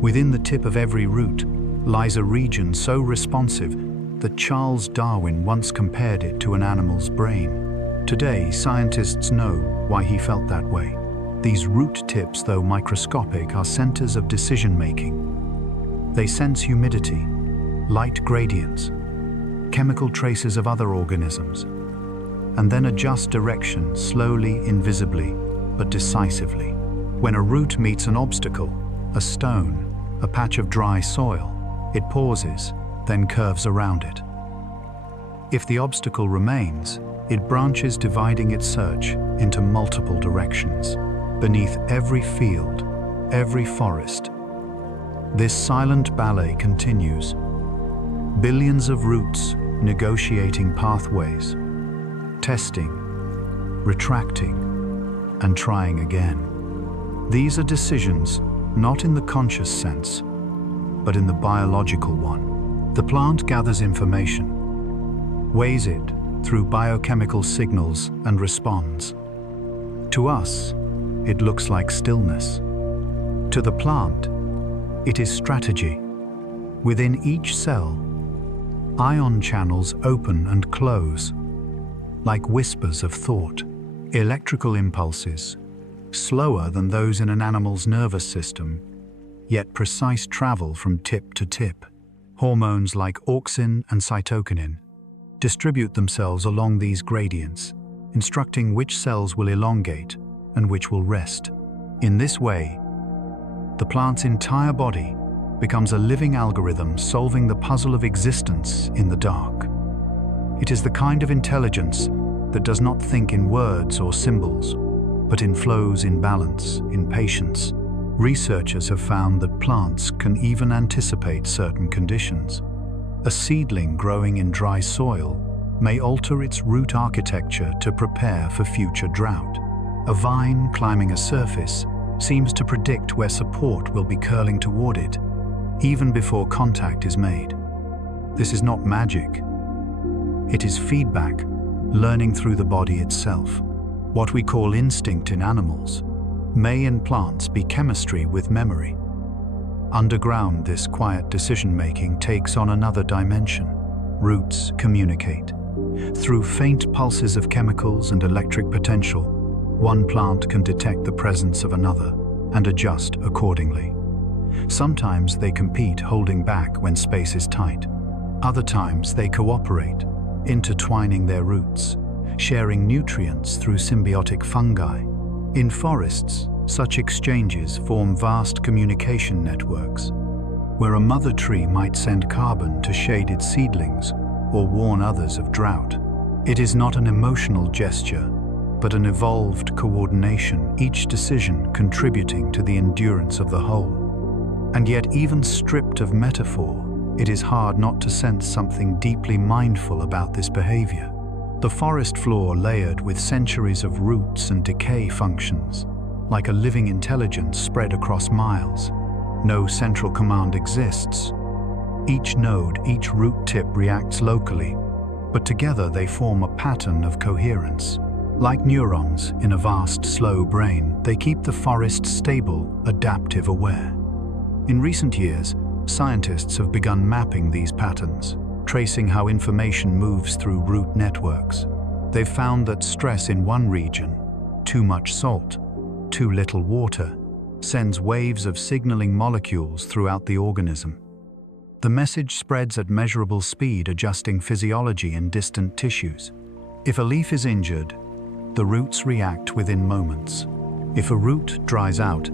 Within the tip of every root lies a region so responsive that Charles Darwin once compared it to an animal's brain. Today, scientists know why he felt that way. These root tips, though microscopic, are centers of decision-making. They sense humidity, light gradients, chemical traces of other organisms, and then adjust direction slowly, invisibly, but decisively. When a root meets an obstacle, a stone, a patch of dry soil, it pauses, then curves around it. If the obstacle remains, it branches, dividing its search into multiple directions. Beneath every field, every forest, this silent ballet continues. Billions of roots negotiating pathways, testing, retracting, and trying again. These are decisions not in the conscious sense, but in the biological one. The plant gathers information, weighs it through biochemical signals, and responds. To us, it looks like stillness. To the plant, it is strategy. Within each cell, ion channels open and close, like whispers of thought. Electrical impulses, slower than those in an animal's nervous system, yet precise, travel from tip to tip. Hormones like auxin and cytokinin distribute themselves along these gradients, instructing which cells will elongate and which will rest. In this way, the plant's entire body becomes a living algorithm solving the puzzle of existence in the dark. It is the kind of intelligence that does not think in words or symbols, but in flows, in balance, in patience. Researchers have found that plants can even anticipate certain conditions. A seedling growing in dry soil may alter its root architecture to prepare for future drought. A vine climbing a surface seems to predict where support will be curling toward it, even before contact is made. This is not magic. It is feedback, learning through the body itself. What we call instinct in animals may in plants be chemistry with memory. Underground, this quiet decision-making takes on another dimension. Roots communicate. Through faint pulses of chemicals and electric potential, one plant can detect the presence of another and adjust accordingly. Sometimes they compete, holding back when space is tight. Other times they cooperate, intertwining their roots, sharing nutrients through symbiotic fungi. In forests, such exchanges form vast communication networks, where a mother tree might send carbon to shade its seedlings or warn others of drought. It is not an emotional gesture, but an evolved coordination, each decision contributing to the endurance of the whole. And yet, even stripped of metaphor, it is hard not to sense something deeply mindful about this behavior. The forest floor layered with centuries of roots and decay functions, like a living intelligence spread across miles. No central command exists. Each node, each root tip reacts locally, but together they form a pattern of coherence. Like neurons in a vast, slow brain, they keep the forest stable, adaptive, aware. In recent years, scientists have begun mapping these patterns, tracing how information moves through root networks. They've found that stress in one region, too much salt, too little water, sends waves of signaling molecules throughout the organism. The message spreads at measurable speed, adjusting physiology in distant tissues. If a leaf is injured, the roots react within moments. If a root dries out,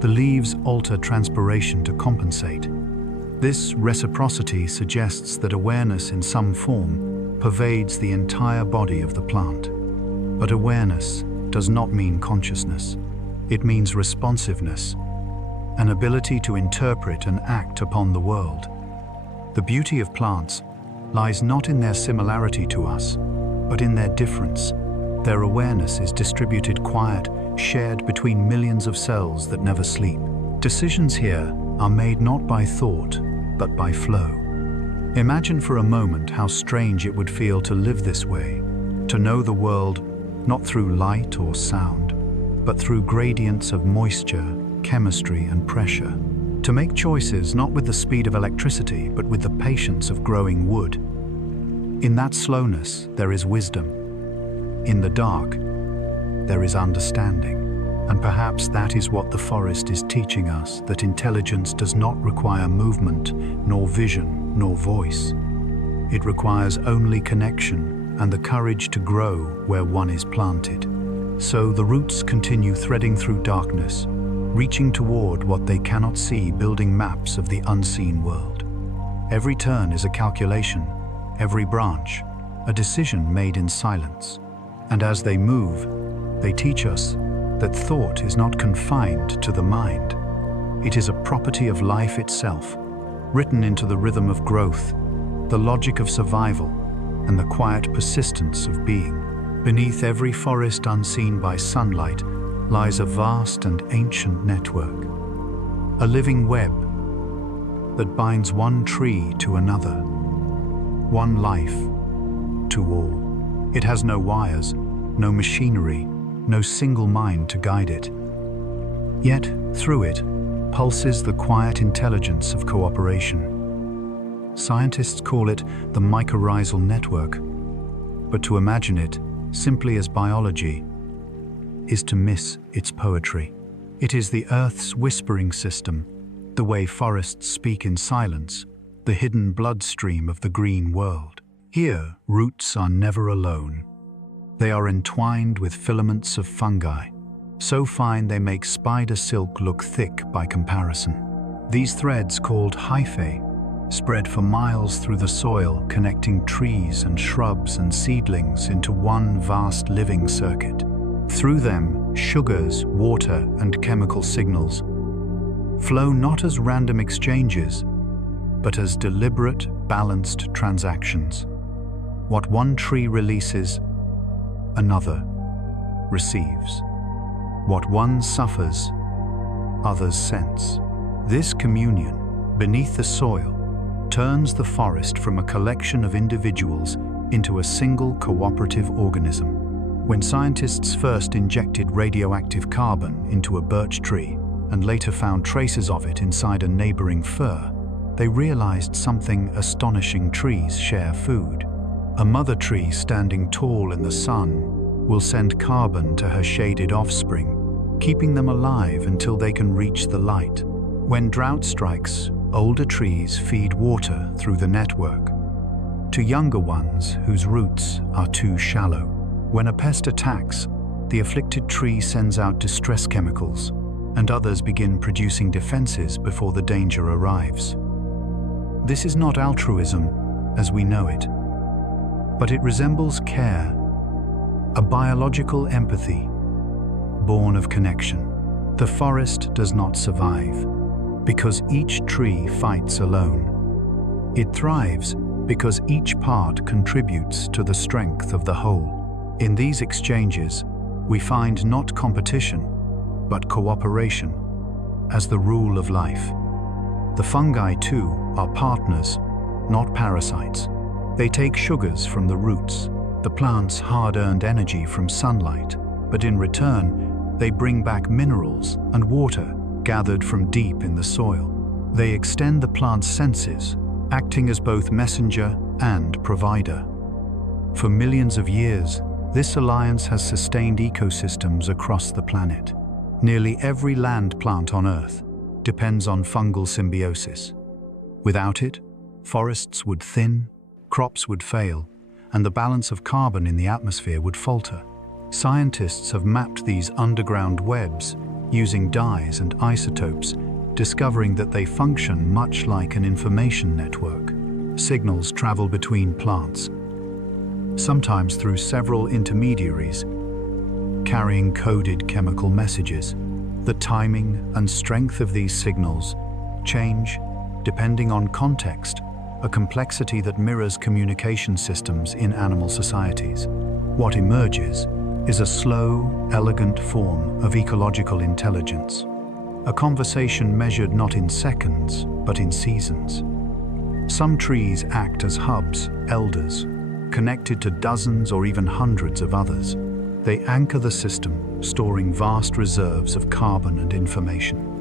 the leaves alter transpiration to compensate. This reciprocity suggests that awareness in some form pervades the entire body of the plant. But awareness does not mean consciousness. It means responsiveness, an ability to interpret and act upon the world. The beauty of plants lies not in their similarity to us, but in their difference. Their awareness is distributed, quiet, shared between millions of cells that never sleep. Decisions here are made not by thought, but by flow. Imagine for a moment how strange it would feel to live this way, to know the world not through light or sound, but through gradients of moisture, chemistry, and pressure. To make choices not with the speed of electricity, but with the patience of growing wood. In that slowness, there is wisdom. In the dark, there is understanding. And perhaps that is what the forest is teaching us, that intelligence does not require movement, nor vision, nor voice. It requires only connection and the courage to grow where one is planted. So the roots continue threading through darkness, reaching toward what they cannot see, building maps of the unseen world. Every turn is a calculation, every branch, a decision made in silence. And as they move, they teach us that thought is not confined to the mind. It is a property of life itself, written into the rhythm of growth, the logic of survival, and the quiet persistence of being. Beneath every forest unseen by sunlight lies a vast and ancient network, a living web that binds one tree to another, one life to all. It has no wires, no machinery, no single mind to guide it. Yet, through it, pulses the quiet intelligence of cooperation. Scientists call it the mycorrhizal network, but to imagine it simply as biology is to miss its poetry. It is the Earth's whispering system, the way forests speak in silence, the hidden bloodstream of the green world. Here, roots are never alone. They are entwined with filaments of fungi, so fine they make spider silk look thick by comparison. These threads, called hyphae, spread for miles through the soil, connecting trees and shrubs and seedlings into one vast living circuit. Through them, sugars, water, and chemical signals flow not as random exchanges, but as deliberate, balanced transactions. What one tree releases, another receives. What one suffers, others sense. This communion, beneath the soil, turns the forest from a collection of individuals into a single cooperative organism. When scientists first injected radioactive carbon into a birch tree and later found traces of it inside a neighboring fir, they realized something astonishing: trees share food. A mother tree standing tall in the sun will send carbon to her shaded offspring, keeping them alive until they can reach the light. When drought strikes, older trees feed water through the network to younger ones whose roots are too shallow. When a pest attacks, the afflicted tree sends out distress chemicals, and others begin producing defenses before the danger arrives. This is not altruism as we know it, but it resembles care, a biological empathy born of connection. The forest does not survive because each tree fights alone. It thrives because each part contributes to the strength of the whole. In these exchanges, we find not competition, but cooperation as the rule of life. The fungi, too, are partners, not parasites. They take sugars from the roots, the plants' hard-earned energy from sunlight, but in return, they bring back minerals and water gathered from deep in the soil. They extend the plant's senses, acting as both messenger and provider. For millions of years, this alliance has sustained ecosystems across the planet. Nearly every land plant on Earth depends on fungal symbiosis. Without it, forests would thin, crops would fail, and the balance of carbon in the atmosphere would falter. Scientists have mapped these underground webs using dyes and isotopes, discovering that they function much like an information network. Signals travel between plants, sometimes through several intermediaries, carrying coded chemical messages. The timing and strength of these signals change depending on context, a complexity that mirrors communication systems in animal societies. What emerges is a slow, elegant form of ecological intelligence, a conversation measured not in seconds, but in seasons. Some trees act as hubs, elders, connected to dozens or even hundreds of others. They anchor the system, storing vast reserves of carbon and information.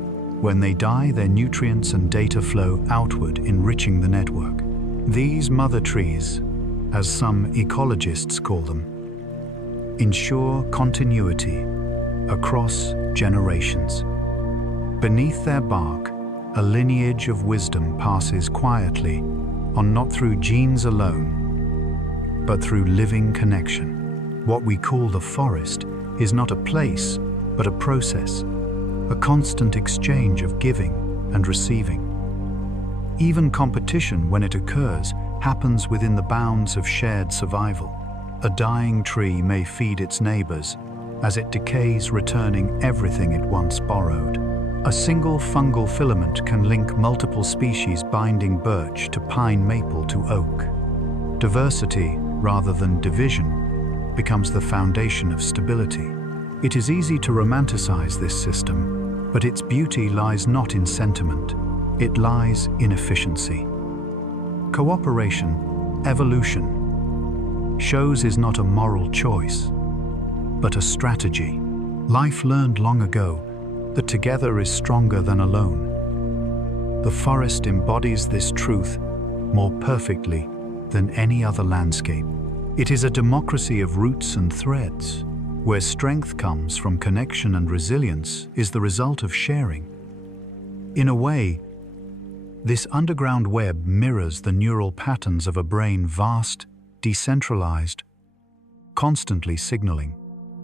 When they die, their nutrients and data flow outward, enriching the network. These mother trees, as some ecologists call them, ensure continuity across generations. Beneath their bark, a lineage of wisdom passes quietly, not through genes alone, but through living connection. What we call the forest is not a place, but a process, a constant exchange of giving and receiving. Even competition, when it occurs, happens within the bounds of shared survival. A dying tree may feed its neighbors, as it decays, returning everything it once borrowed. A single fungal filament can link multiple species, binding birch to pine, maple to oak. Diversity, rather than division, becomes the foundation of stability. It is easy to romanticize this system, but its beauty lies not in sentiment. It lies in efficiency. Cooperation, evolution, shows is not a moral choice, but a strategy. Life learned long ago that together is stronger than alone. The forest embodies this truth more perfectly than any other landscape. It is a democracy of roots and threads, where strength comes from connection and resilience is the result of sharing. In a way, this underground web mirrors the neural patterns of a brain, vast, decentralized, constantly signaling.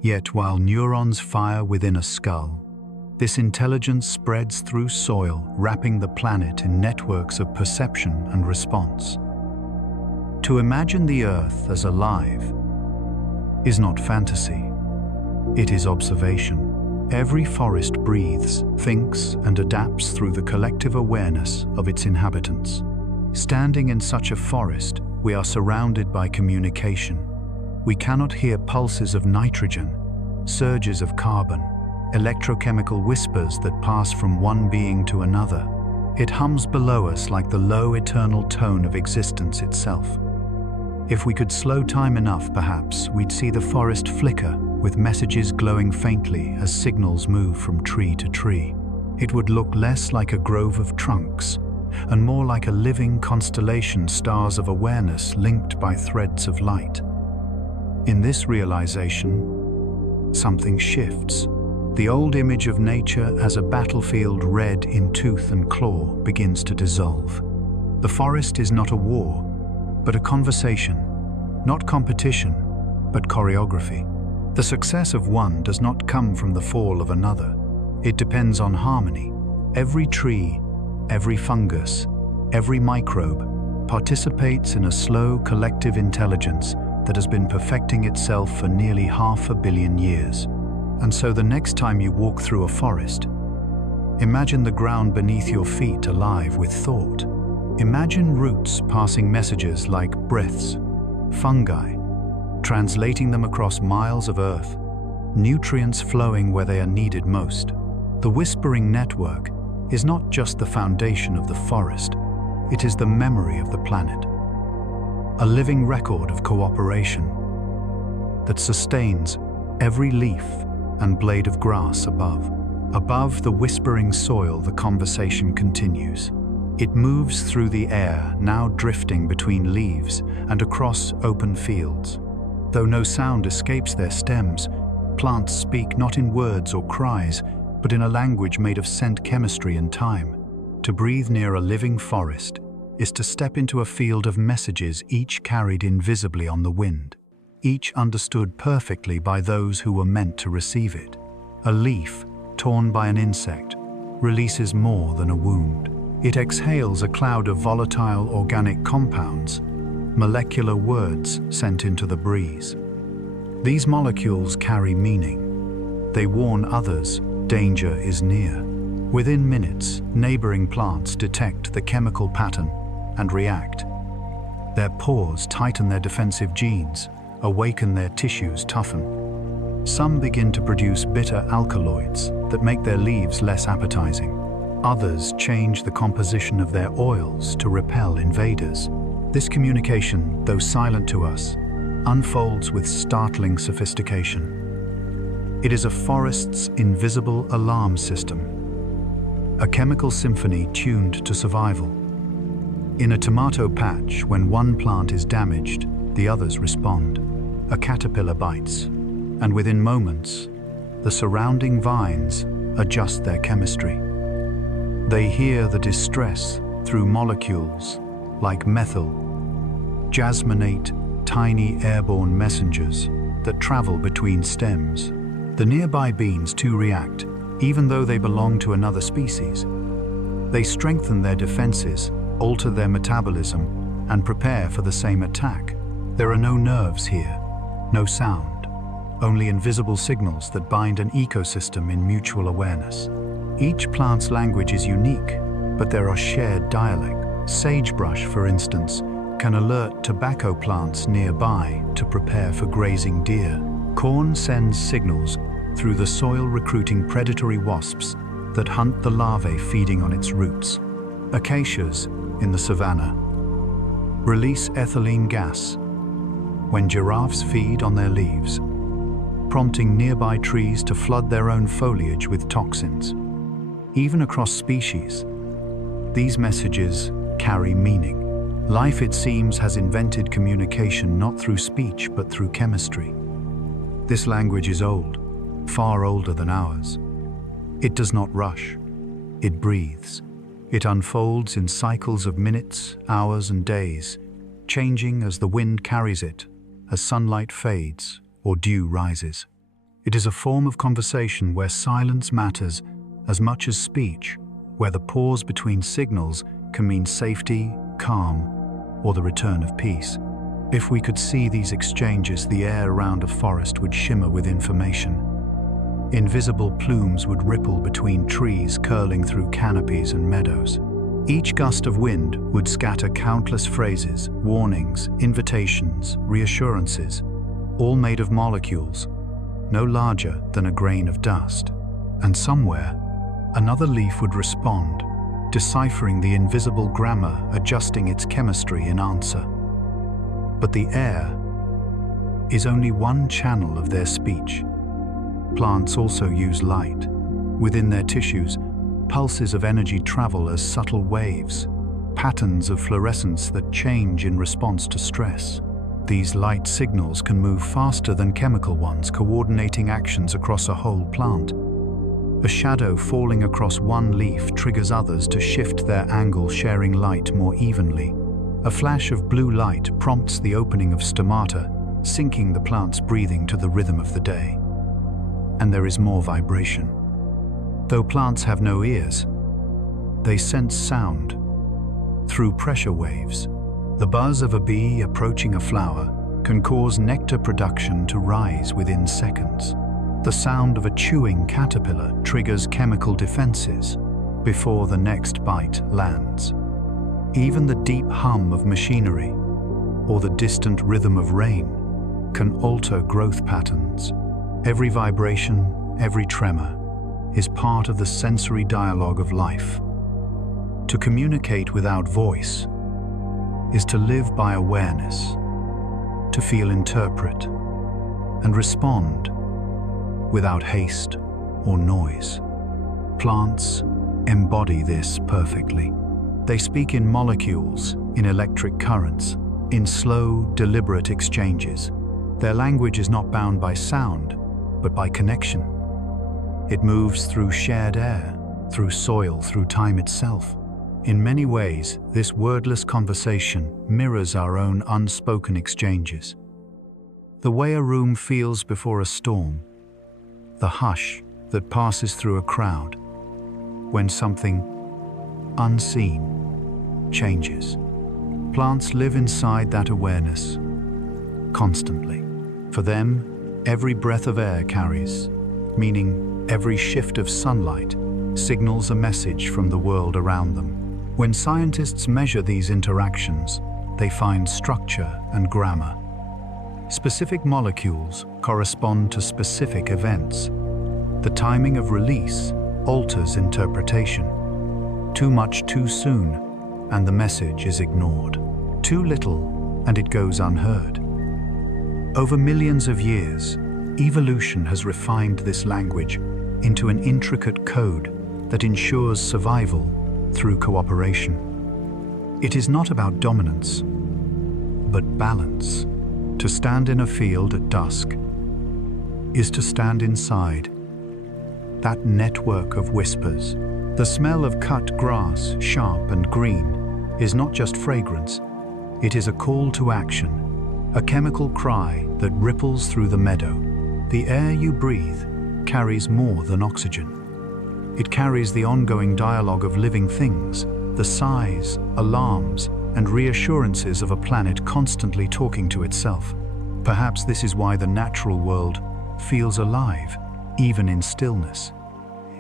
Yet while neurons fire within a skull, this intelligence spreads through soil, wrapping the planet in networks of perception and response. To imagine the Earth as alive is not fantasy. It is observation. Every forest breathes, thinks, and adapts through the collective awareness of its inhabitants. Standing in such a forest, we are surrounded by communication. We cannot hear pulses of nitrogen, surges of carbon, electrochemical whispers that pass from one being to another. It hums below us like the low, eternal tone of existence itself. If we could slow time enough, perhaps we'd see the forest flicker, with messages glowing faintly as signals move from tree to tree. It would look less like a grove of trunks, and more like a living constellation, stars of awareness linked by threads of light. In this realization, something shifts. The old image of nature as a battlefield red in tooth and claw begins to dissolve. The forest is not a war, but a conversation, not competition, but choreography. The success of one does not come from the fall of another. It depends on harmony. Every tree, every fungus, every microbe participates in a slow collective intelligence that has been perfecting itself for nearly 500 million years. And so the next time you walk through a forest, imagine the ground beneath your feet alive with thought. Imagine roots passing messages like breaths, fungi, translating them across miles of earth, nutrients flowing where they are needed most. The whispering network is not just the foundation of the forest, it is the memory of the planet. A living record of cooperation, that sustains every leaf and blade of grass above. Above the whispering soil, the conversation continues. It moves through the air, now drifting between leaves and across open fields. Though no sound escapes their stems, plants speak not in words or cries, but in a language made of scent, chemistry, and time. To breathe near a living forest is to step into a field of messages, each carried invisibly on the wind, each understood perfectly by those who were meant to receive it. A leaf, torn by an insect, releases more than a wound. It exhales a cloud of volatile organic compounds, molecular words sent into the breeze. These molecules carry meaning. They warn others danger is near. Within minutes, neighboring plants detect the chemical pattern and react. Their pores tighten their defensive genes, awaken their tissues toughen. Some begin to produce bitter alkaloids that make their leaves less appetizing. Others change the composition of their oils to repel invaders. This communication, though silent to us, unfolds with startling sophistication. It is a forest's invisible alarm system, a chemical symphony tuned to survival. In a tomato patch, when one plant is damaged, the others respond. A caterpillar bites, and within moments, the surrounding vines adjust their chemistry. They hear the distress through molecules like methyl, jasmonate, tiny airborne messengers that travel between stems. The nearby beans too react, even though they belong to another species. They strengthen their defenses, alter their metabolism, and prepare for the same attack. There are no nerves here, no sound, only invisible signals that bind an ecosystem in mutual awareness. Each plant's language is unique, but there are shared dialects. Sagebrush, for instance, can alert tobacco plants nearby to prepare for grazing deer. Corn sends signals through the soil, recruiting predatory wasps that hunt the larvae feeding on its roots. Acacias in the savanna release ethylene gas when giraffes feed on their leaves, prompting nearby trees to flood their own foliage with toxins. Even across species, these messages carry meaning. Life, it seems, has invented communication not through speech but through chemistry. This language is old, far older than ours. It does not rush. It breathes. It unfolds in cycles of minutes, hours, and days, changing as the wind carries it, as sunlight fades or dew rises. It is a form of conversation where silence matters as much as speech, where the pause between signals can mean safety, calm, or the return of peace. If we could see these exchanges, the air around a forest would shimmer with information. Invisible plumes would ripple between trees, curling through canopies and meadows. Each gust of wind would scatter countless phrases, warnings, invitations, reassurances, all made of molecules, no larger than a grain of dust. And somewhere, another leaf would respond, deciphering the invisible grammar, adjusting its chemistry in answer. But the air is only one channel of their speech. Plants also use light. Within their tissues, pulses of energy travel as subtle waves, patterns of fluorescence that change in response to stress. These light signals can move faster than chemical ones, coordinating actions across a whole plant. A shadow falling across one leaf triggers others to shift their angle, sharing light more evenly. A flash of blue light prompts the opening of stomata, syncing the plant's breathing to the rhythm of the day. And there is more vibration. Though plants have no ears, they sense sound through pressure waves. The buzz of a bee approaching a flower can cause nectar production to rise within seconds. The sound of a chewing caterpillar triggers chemical defenses before the next bite lands. Even the deep hum of machinery or the distant rhythm of rain can alter growth patterns. Every vibration, every tremor is part of the sensory dialogue of life. To communicate without voice is to live by awareness, to feel, interpret, and respond without haste or noise. Plants embody this perfectly. They speak in molecules, in electric currents, in slow, deliberate exchanges. Their language is not bound by sound, but by connection. It moves through shared air, through soil, through time itself. In many ways, this wordless conversation mirrors our own unspoken exchanges. The way a room feels before a storm, the hush that passes through a crowd, when something unseen changes. Plants live inside that awareness, constantly. For them, every breath of air carries, meaning every shift of sunlight signals a message from the world around them. When scientists measure these interactions, they find structure and grammar. Specific molecules correspond to specific events. The timing of release alters interpretation. Too much too soon, and the message is ignored. Too little, and it goes unheard. Over millions of years, evolution has refined this language into an intricate code that ensures survival through cooperation. It is not about dominance, but balance. To stand in a field at dusk is to stand inside that network of whispers. The smell of cut grass, sharp and green, is not just fragrance. It is a call to action, a chemical cry that ripples through the meadow. The air you breathe carries more than oxygen. It carries the ongoing dialogue of living things, the sighs, alarms, and reassurances of a planet constantly talking to itself. Perhaps this is why the natural world feels alive, even in stillness.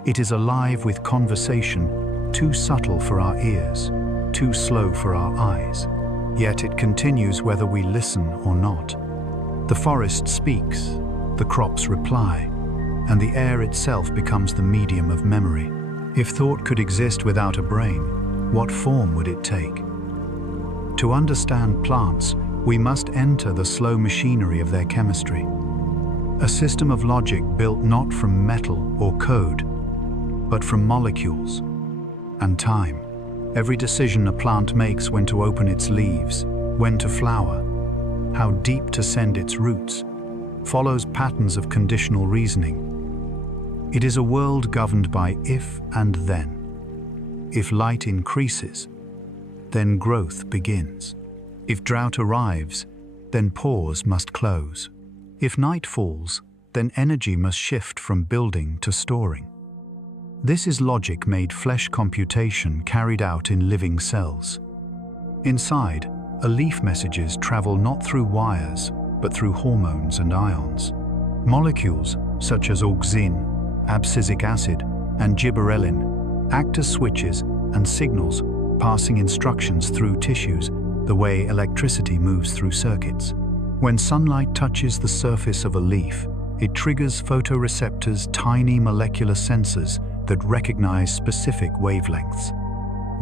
It is alive with conversation too subtle for our ears, too slow for our eyes. Yet it continues whether we listen or not. The forest speaks, the crops reply, and the air itself becomes the medium of memory. If thought could exist without a brain, what form would it take? To understand plants, we must enter the slow machinery of their chemistry. A system of logic built not from metal or code, but from molecules and time. Every decision a plant makes, when to open its leaves, when to flower, how deep to send its roots, follows patterns of conditional reasoning. It is a world governed by if and then. If light increases, then growth begins. If drought arrives, then pores must close. If night falls, then energy must shift from building to storing. This is logic made flesh, computation carried out in living cells. Inside, a leaf messages travel not through wires, but through hormones and ions. Molecules such as auxin, abscisic acid, and gibberellin act as switches and signals, passing instructions through tissues the way electricity moves through circuits. When sunlight touches the surface of a leaf, it triggers photoreceptors, tiny molecular sensors that recognize specific wavelengths.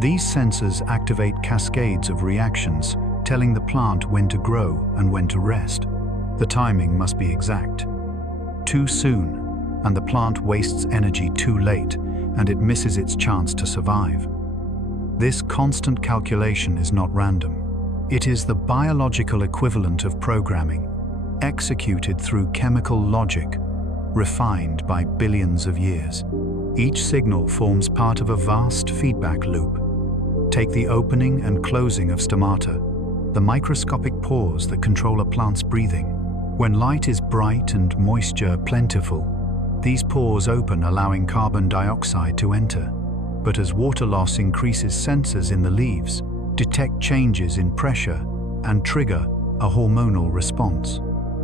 These sensors activate cascades of reactions, telling the plant when to grow and when to rest. The timing must be exact. Too soon, and the plant wastes energy; too late, and it misses its chance to survive. This constant calculation is not random. It is the biological equivalent of programming, executed through chemical logic, refined by billions of years. Each signal forms part of a vast feedback loop. Take the opening and closing of stomata, the microscopic pores that control a plant's breathing. When light is bright and moisture plentiful, these pores open, allowing carbon dioxide to enter. But as water loss increases, sensors in the leaves detect changes in pressure and trigger a hormonal response.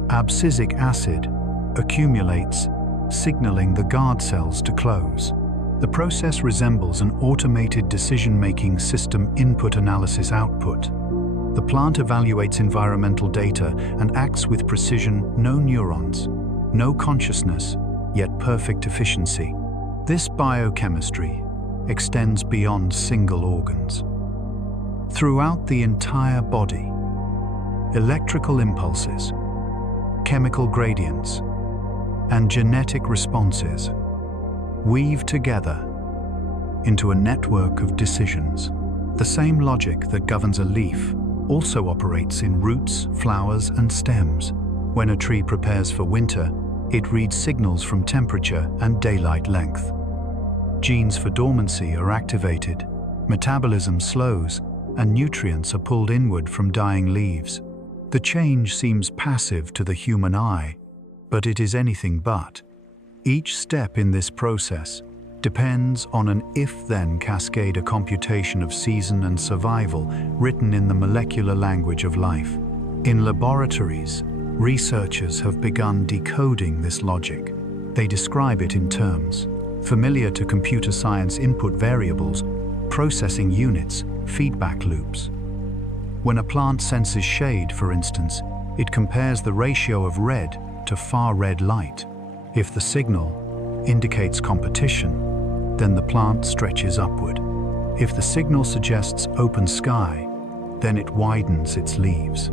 Abscisic acid accumulates, signaling the guard cells to close. The process resembles an automated decision-making system: input, analysis, output. The plant evaluates environmental data and acts with precision. No neurons, no consciousness, yet perfect efficiency. This biochemistry extends beyond single organs. Throughout the entire body, electrical impulses, chemical gradients, and genetic responses weave together into a network of decisions. The same logic that governs a leaf also operates in roots, flowers, and stems. When a tree prepares for winter, it reads signals from temperature and daylight length. Genes for dormancy are activated, metabolism slows, and nutrients are pulled inward from dying leaves. The change seems passive to the human eye, but it is anything but. Each step in this process depends on an if-then cascade, a computation of season and survival written in the molecular language of life. In laboratories, researchers have begun decoding this logic. They describe it in terms familiar to computer science: input variables, processing units, feedback loops. When a plant senses shade, for instance, it compares the ratio of red to far red light. If the signal indicates competition, then the plant stretches upward. If the signal suggests open sky, then it widens its leaves.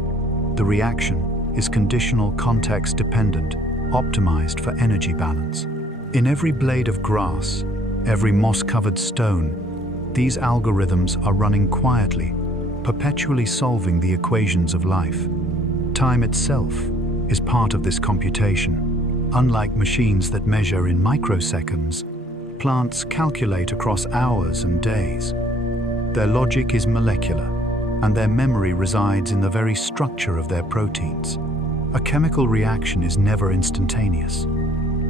The reaction is conditional, context dependent, optimized for energy balance. In every blade of grass, every moss-covered stone, these algorithms are running quietly, perpetually solving the equations of life. Time itself is part of this computation. Unlike machines that measure in microseconds, plants calculate across hours and days. Their logic is molecular, and their memory resides in the very structure of their proteins. A chemical reaction is never instantaneous.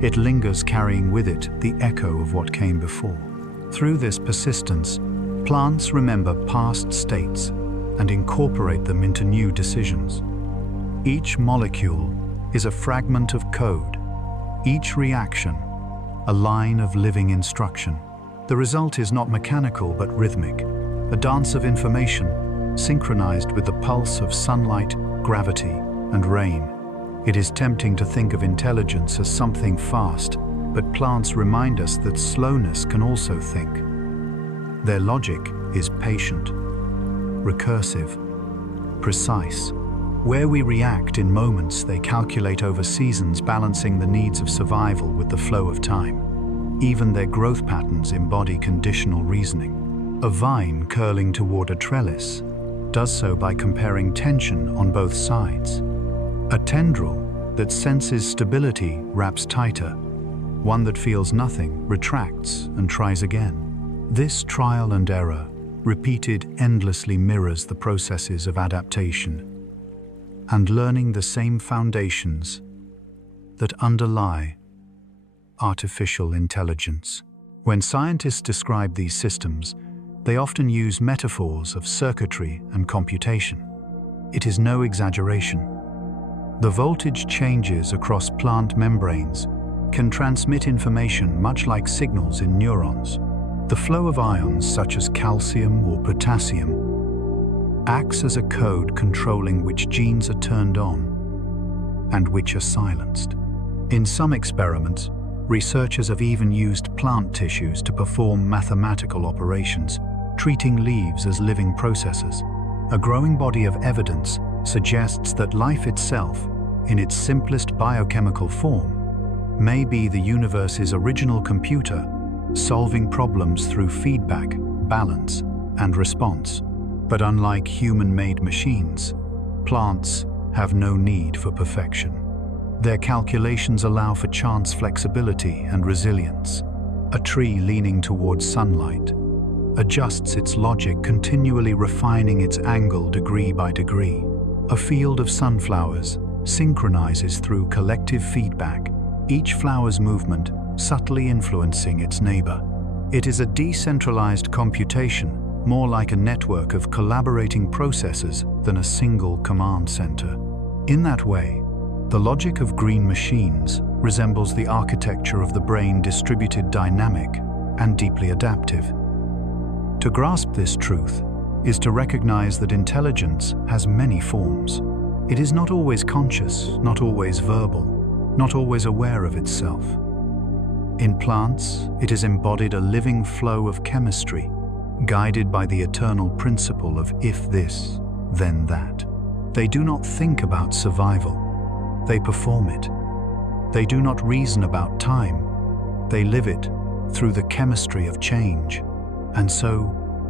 It lingers, carrying with it the echo of what came before. Through this persistence, plants remember past states and incorporate them into new decisions. Each molecule is a fragment of code, each reaction a line of living instruction. The result is not mechanical but rhythmic, a dance of information synchronized with the pulse of sunlight, gravity, and rain. It is tempting to think of intelligence as something fast, but plants remind us that slowness can also think. Their logic is patient, recursive, precise. Where we react in moments, they calculate over seasons, balancing the needs of survival with the flow of time. Even their growth patterns embody conditional reasoning. A vine curling toward a trellis does so by comparing tension on both sides. A tendril that senses stability wraps tighter. One that feels nothing retracts and tries again. This trial and error, repeated endlessly, mirrors the processes of adaptation and learning, the same foundations that underlie artificial intelligence. When scientists describe these systems, they often use metaphors of circuitry and computation. It is no exaggeration. The voltage changes across plant membranes can transmit information much like signals in neurons. The flow of ions such as calcium or potassium acts as a code controlling which genes are turned on and which are silenced. In some experiments, researchers have even used plant tissues to perform mathematical operations, treating leaves as living processors. A growing body of evidence suggests that life itself, in its simplest biochemical form, may be the universe's original computer, solving problems through feedback, balance, and response. But unlike human-made machines, plants have no need for perfection. Their calculations allow for chance, flexibility, and resilience. A tree leaning towards sunlight adjusts its logic, continually refining its angle degree by degree. A field of sunflowers synchronizes through collective feedback, each flower's movement subtly influencing its neighbor. It is a decentralized computation, more like a network of collaborating processors than a single command center. In that way, the logic of green machines resembles the architecture of the brain, distributed, dynamic, and deeply adaptive. To grasp this truth is to recognize that intelligence has many forms. It is not always conscious, not always verbal, not always aware of itself. In plants, it is embodied, a living flow of chemistry, guided by the eternal principle of if this, then that. They do not think about survival. they perform it. They do not reason about time, they live it through the chemistry of change. And so,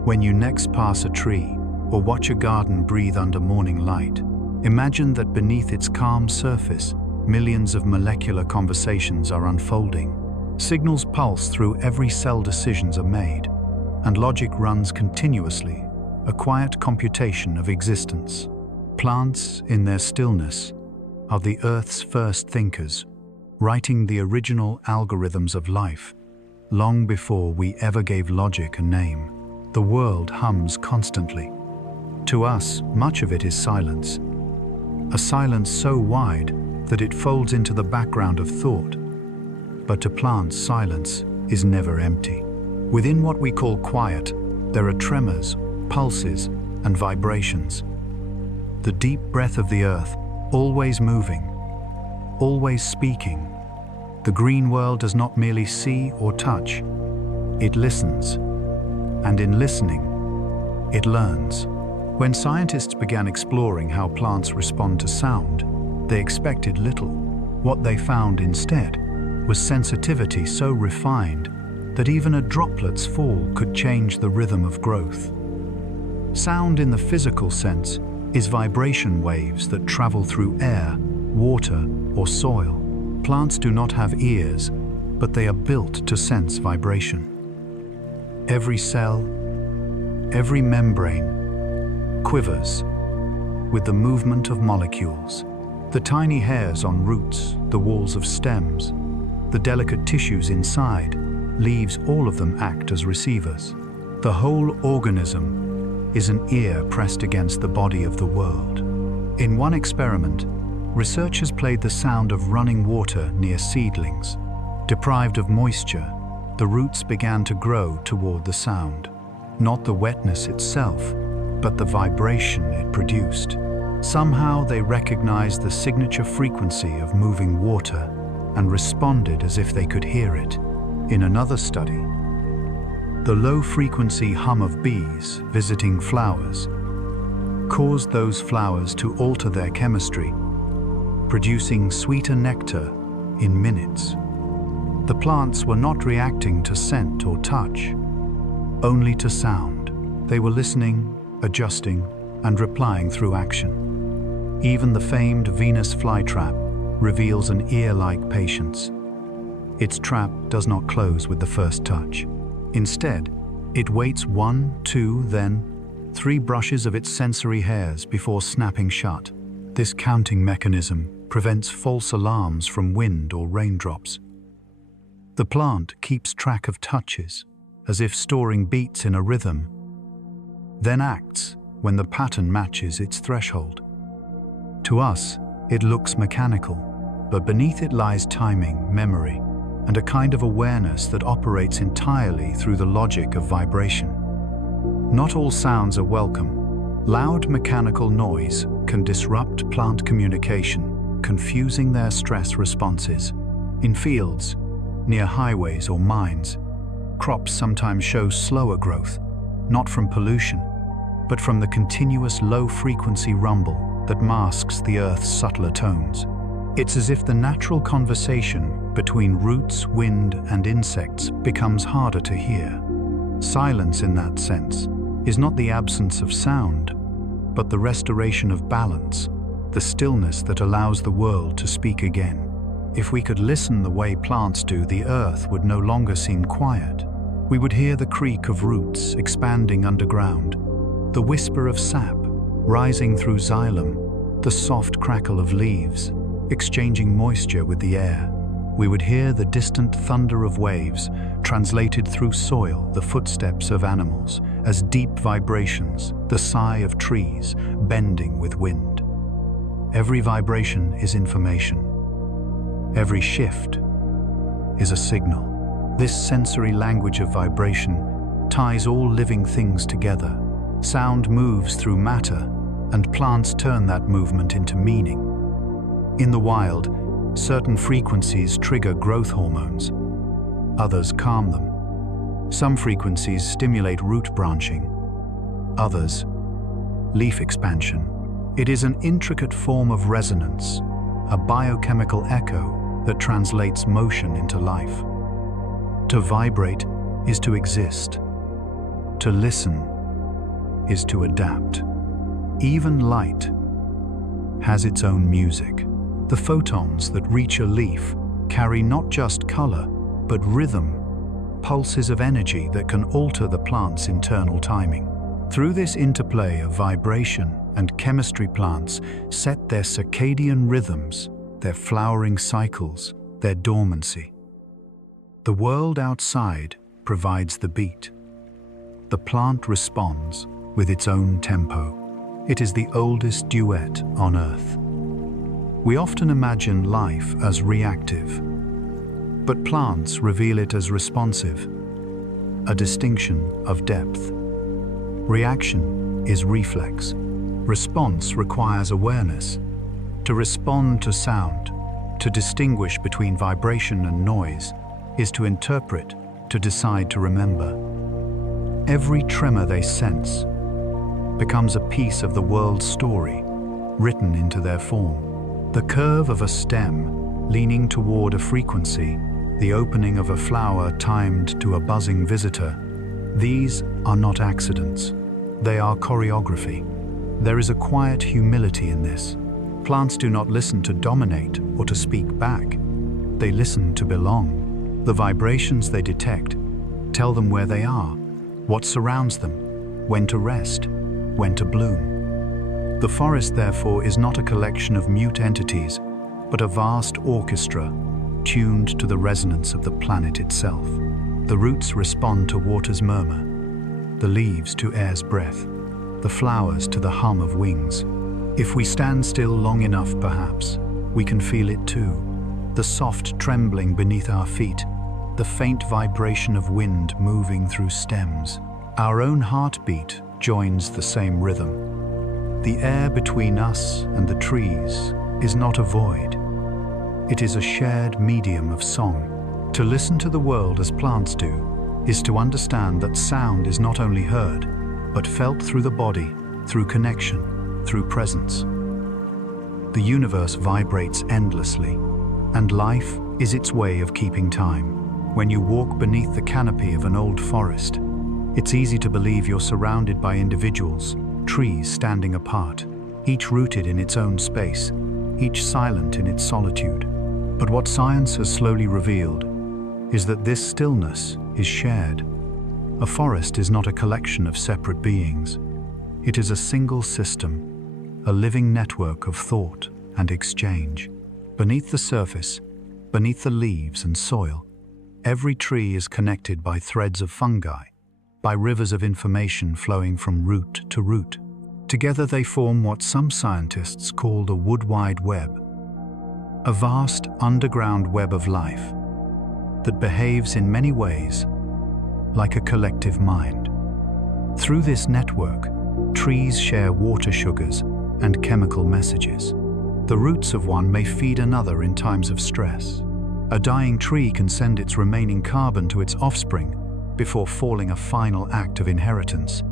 when you next pass a tree or watch a garden breathe under morning light, imagine that beneath its calm surface, millions of molecular conversations are unfolding. Signals pulse through every cell, decisions are made, and logic runs continuously, a quiet computation of existence. Plants, in their stillness, are the Earth's first thinkers, writing the original algorithms of life. Long before we ever gave logic a name, the world hums constantly. To us, much of it is silence. A silence so wide that it folds into the background of thought. But to plants, silence is never empty. Within what we call quiet, there are tremors, pulses, and vibrations. The deep breath of the earth, always moving, always speaking. The green world does not merely see or touch, it listens. And in listening, it learns. When scientists began exploring how plants respond to sound, they expected little. What they found instead was sensitivity so refined that even a droplet's fall could change the rhythm of growth. Sound in the physical sense is vibration waves that travel through air, water, or soil. Plants do not have ears, but they are built to sense vibration. Every cell, every membrane quivers with the movement of molecules. The tiny hairs on roots, the walls of stems, the delicate tissues inside, leaves, all of them act as receivers. The whole organism is an ear pressed against the body of the world. In one experiment, researchers played the sound of running water near seedlings. Deprived of moisture, the roots began to grow toward the sound. Not the wetness itself, but the vibration it produced. Somehow they recognized the signature frequency of moving water and responded as if they could hear it. In another study, the low-frequency hum of bees visiting flowers caused those flowers to alter their chemistry, producing sweeter nectar in minutes. The plants were not reacting to scent or touch, only to sound. They were listening, adjusting, and replying through action. Even the famed Venus flytrap reveals an ear-like patience. Its trap does not close with the first touch. Instead, it waits 1, 2, then 3 brushes of its sensory hairs before snapping shut. This counting mechanism prevents false alarms from wind or raindrops. The plant keeps track of touches, as if storing beats in a rhythm, then acts when the pattern matches its threshold. To us, it looks mechanical, but beneath it lies timing, memory, and a kind of awareness that operates entirely through the logic of vibration. Not all sounds are welcome. Loud mechanical noise can disrupt plant communication, confusing their stress responses. In fields, near highways or mines, crops sometimes show slower growth, not from pollution, but from the continuous low-frequency rumble that masks the Earth's subtler tones. It's as if the natural conversation between roots, wind, and insects becomes harder to hear. Silence, in that sense, is not the absence of sound, but the restoration of balance, the stillness that allows the world to speak again. If we could listen the way plants do, the earth would no longer seem quiet. We would hear the creak of roots expanding underground, the whisper of sap rising through xylem, the soft crackle of leaves exchanging moisture with the air. We would hear the distant thunder of waves translated through soil, the footsteps of animals as deep vibrations, the sigh of trees bending with wind. Every vibration is information. Every shift is a signal. This sensory language of vibration ties all living things together. Sound moves through matter, and plants turn that movement into meaning. In the wild, certain frequencies trigger growth hormones. Others calm them. Some frequencies stimulate root branching. Others, leaf expansion. It is an intricate form of resonance, a biochemical echo that translates motion into life. To vibrate is to exist. To listen is to adapt. Even light has its own music. The photons that reach a leaf carry not just color, but rhythm, pulses of energy that can alter the plant's internal timing. Through this interplay of vibration and chemistry, plants set their circadian rhythms, their flowering cycles, their dormancy. The world outside provides the beat. The plant responds with its own tempo. It is the oldest duet on Earth. We often imagine life as reactive, but plants reveal it as responsive, a distinction of depth. Reaction is reflex. Response requires awareness. To respond to sound, to distinguish between vibration and noise, is to interpret, to decide, to remember. Every tremor they sense becomes a piece of the world's story, written into their form. The curve of a stem leaning toward a frequency, the opening of a flower timed to a buzzing visitor, these are not accidents. They are choreography. There is a quiet humility in this. Plants do not listen to dominate or to speak back. They listen to belong. The vibrations they detect tell them where they are, what surrounds them, when to rest, when to bloom. The forest, therefore, is not a collection of mute entities, but a vast orchestra tuned to the resonance of the planet itself. The roots respond to water's murmur, the leaves to air's breath, the flowers to the hum of wings. If we stand still long enough, perhaps, we can feel it too. The soft trembling beneath our feet, the faint vibration of wind moving through stems. Our own heartbeat joins the same rhythm. The air between us and the trees is not a void. It is a shared medium of song. To listen to the world as plants do is to understand that sound is not only heard, but felt through the body, through connection, through presence. The universe vibrates endlessly, and life is its way of keeping time. When you walk beneath the canopy of an old forest, it's easy to believe you're surrounded by individuals, trees standing apart, each rooted in its own space, each silent in its solitude. But what science has slowly revealed is that this stillness is shared. A forest is not a collection of separate beings. It is a single system, a living network of thought and exchange. Beneath the surface, beneath the leaves and soil, every tree is connected by threads of fungi, by rivers of information flowing from root to root. Together they form what some scientists call the wood wide web, a vast underground web of life that behaves in many ways like a collective mind. Through this network, trees share water sugars and chemical messages. The roots of one may feed another in times of stress. A dying tree can send its remaining carbon to its offspring before falling a final act of inheritance.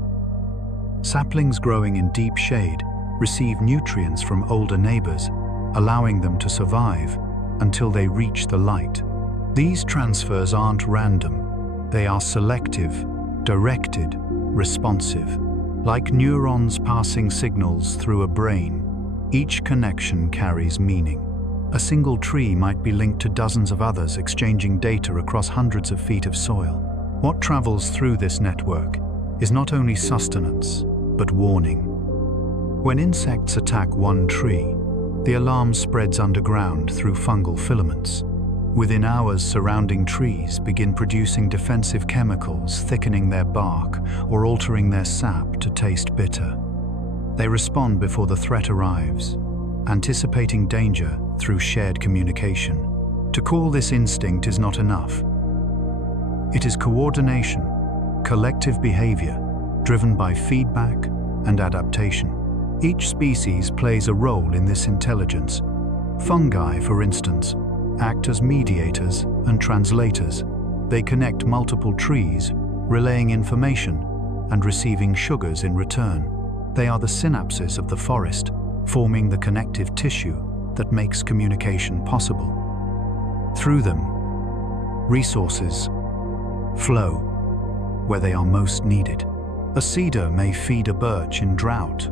Saplings growing in deep shade receive nutrients from older neighbors, allowing them to survive until they reach the light. These transfers aren't random. They are selective, directed, responsive. Like neurons passing signals through a brain, each connection carries meaning. A single tree might be linked to dozens of others, exchanging data across hundreds of feet of soil. What travels through this network is not only sustenance, but warning. When insects attack one tree, the alarm spreads underground through fungal filaments. Within hours, surrounding trees begin producing defensive chemicals, thickening their bark or altering their sap to taste bitter. They respond before the threat arrives, anticipating danger through shared communication. To call this instinct is not enough. It is coordination, collective behavior, driven by feedback and adaptation. Each species plays a role in this intelligence. Fungi, for instance, act as mediators and translators. They connect multiple trees, relaying information and receiving sugars in return. They are the synapses of the forest, forming the connective tissue that makes communication possible. Through them, resources flow where they are most needed. A cedar may feed a birch in drought.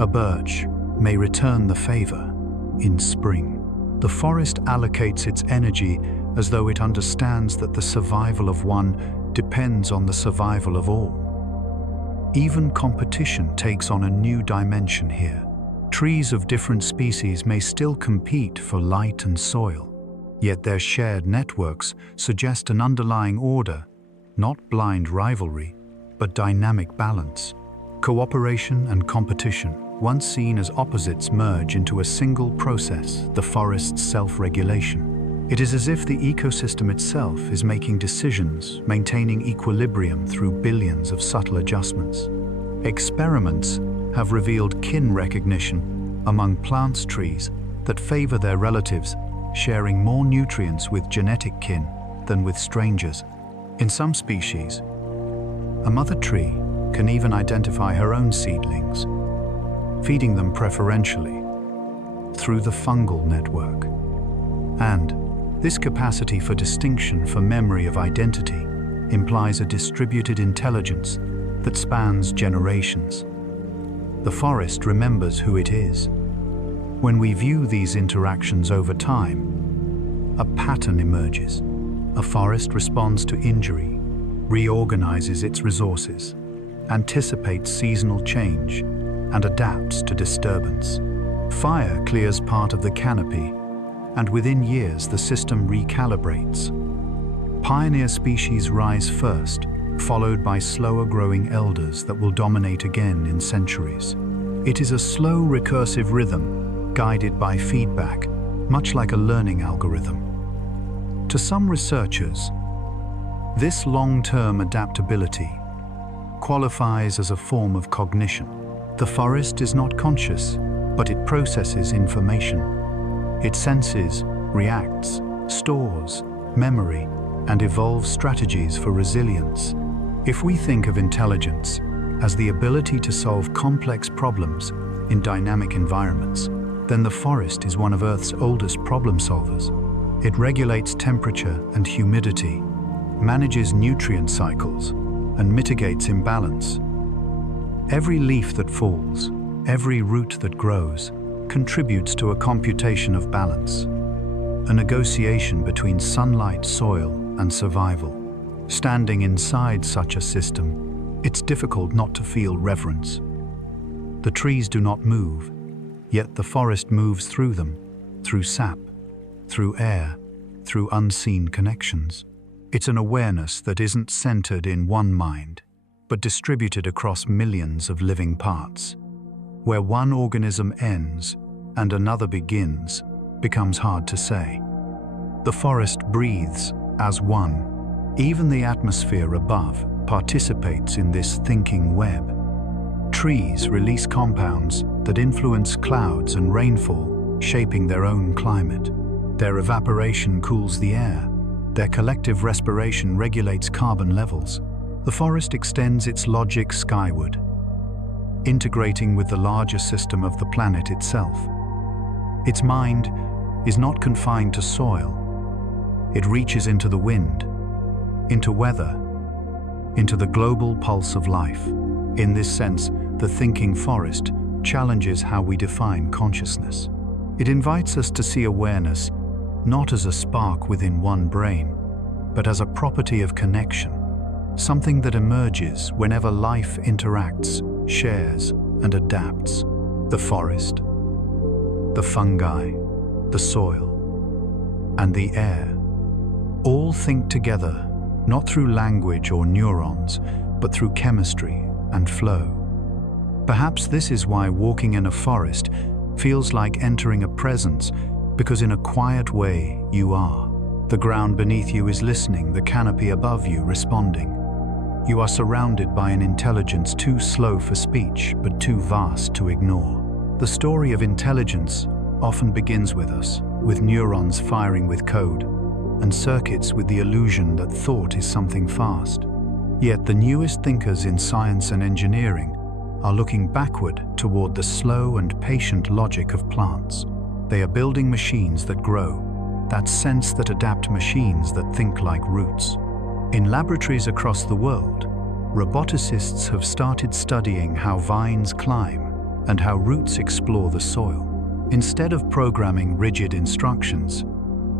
A birch may return the favor in spring. The forest allocates its energy as though it understands that the survival of one depends on the survival of all. Even competition takes on a new dimension here. Trees of different species may still compete for light and soil, yet their shared networks suggest an underlying order, not blind rivalry, but dynamic balance. Cooperation and competition, once seen as opposites, merge into a single process, the forest's self-regulation. It is as if the ecosystem itself is making decisions, maintaining equilibrium through billions of subtle adjustments. Experiments have revealed kin recognition among plants trees that favor their relatives, sharing more nutrients with genetic kin than with strangers. In some species, a mother tree can even identify her own seedlings, feeding them preferentially through the fungal network. And this capacity for distinction, for memory of identity, implies a distributed intelligence that spans generations. The forest remembers who it is. When we view these interactions over time, a pattern emerges. A forest responds to injury, reorganizes its resources, anticipates seasonal change, and adapts to disturbance. Fire clears part of the canopy, and within years the system recalibrates. Pioneer species rise first, followed by slower-growing elders that will dominate again in centuries. It is a slow, recursive rhythm, guided by feedback, much like a learning algorithm. To some researchers, this long-term adaptability qualifies as a form of cognition. The forest is not conscious, but it processes information. It senses, reacts, stores memory, and evolves strategies for resilience. If we think of intelligence as the ability to solve complex problems in dynamic environments, then the forest is one of Earth's oldest problem solvers. It regulates temperature and humidity, manages nutrient cycles, and mitigates imbalance. Every leaf that falls, every root that grows, contributes to a computation of balance, a negotiation between sunlight, soil, and survival. Standing inside such a system, it's difficult not to feel reverence. The trees do not move, yet the forest moves through them, through sap, through air, through unseen connections. It's an awareness that isn't centered in one mind, but distributed across millions of living parts. Where one organism ends and another begins becomes hard to say. The forest breathes as one. Even the atmosphere above participates in this thinking web. Trees release compounds that influence clouds and rainfall, shaping their own climate. Their evaporation cools the air. Their collective respiration regulates carbon levels. The forest extends its logic skyward, integrating with the larger system of the planet itself. Its mind is not confined to soil. It reaches into the wind, into weather, into the global pulse of life. In this sense, the thinking forest challenges how we define consciousness. It invites us to see awareness not as a spark within one brain, but as a property of connection, something that emerges whenever life interacts, shares, and adapts. The forest, the fungi, the soil, and the air all think together, not through language or neurons, but through chemistry and flow. Perhaps this is why walking in a forest feels like entering a presence, because in a quiet way you are. The ground beneath you is listening, the canopy above you responding. You are surrounded by an intelligence too slow for speech, but too vast to ignore. The story of intelligence often begins with us, with neurons firing with code, and circuits with the illusion that thought is something fast. Yet the newest thinkers in science and engineering are looking backward toward the slow and patient logic of plants. They are building machines that grow, that sense, that adapt, machines that think like roots. In laboratories across the world, roboticists have started studying how vines climb and how roots explore the soil. Instead of programming rigid instructions,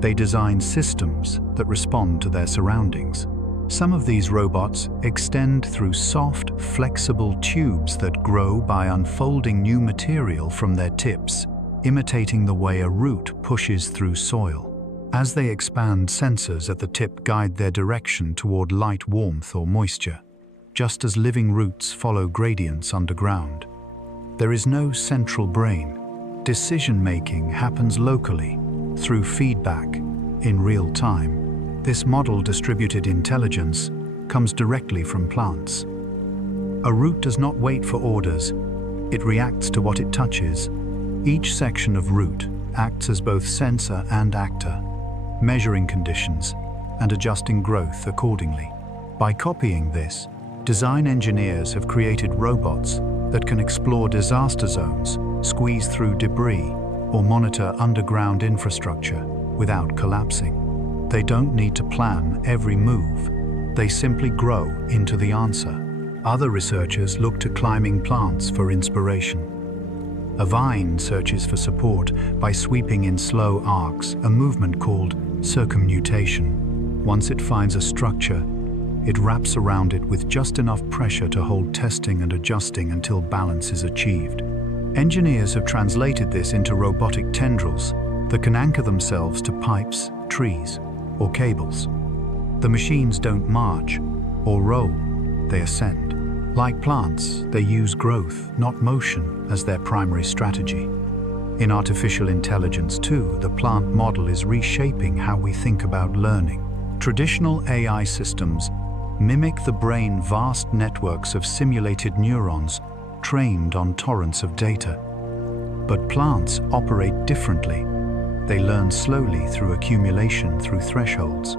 they design systems that respond to their surroundings. Some of these robots extend through soft, flexible tubes that grow by unfolding new material from their tips, imitating the way a root pushes through soil. As they expand, sensors at the tip guide their direction toward light, warmth, or moisture, just as living roots follow gradients underground. There is no central brain. Decision-making happens locally, through feedback, in real time. This model distributed intelligence comes directly from plants. A root does not wait for orders, it reacts to what it touches. Each section of root acts as both sensor and actor, measuring conditions and adjusting growth accordingly. By copying this, design engineers have created robots that can explore disaster zones, squeeze through debris, or monitor underground infrastructure without collapsing. They don't need to plan every move. They simply grow into the answer. Other researchers look to climbing plants for inspiration. A vine searches for support by sweeping in slow arcs, a movement called circumnutation. Once it finds a structure, it wraps around it with just enough pressure to hold, testing and adjusting until balance is achieved. Engineers have translated this into robotic tendrils that can anchor themselves to pipes, trees, or cables. The machines don't march or roll, they ascend. Like plants, they use growth, not motion, as their primary strategy. In artificial intelligence too, the plant model is reshaping how we think about learning. Traditional AI systems mimic the brain, vast networks of simulated neurons trained on torrents of data. But plants operate differently. They learn slowly through accumulation, through thresholds.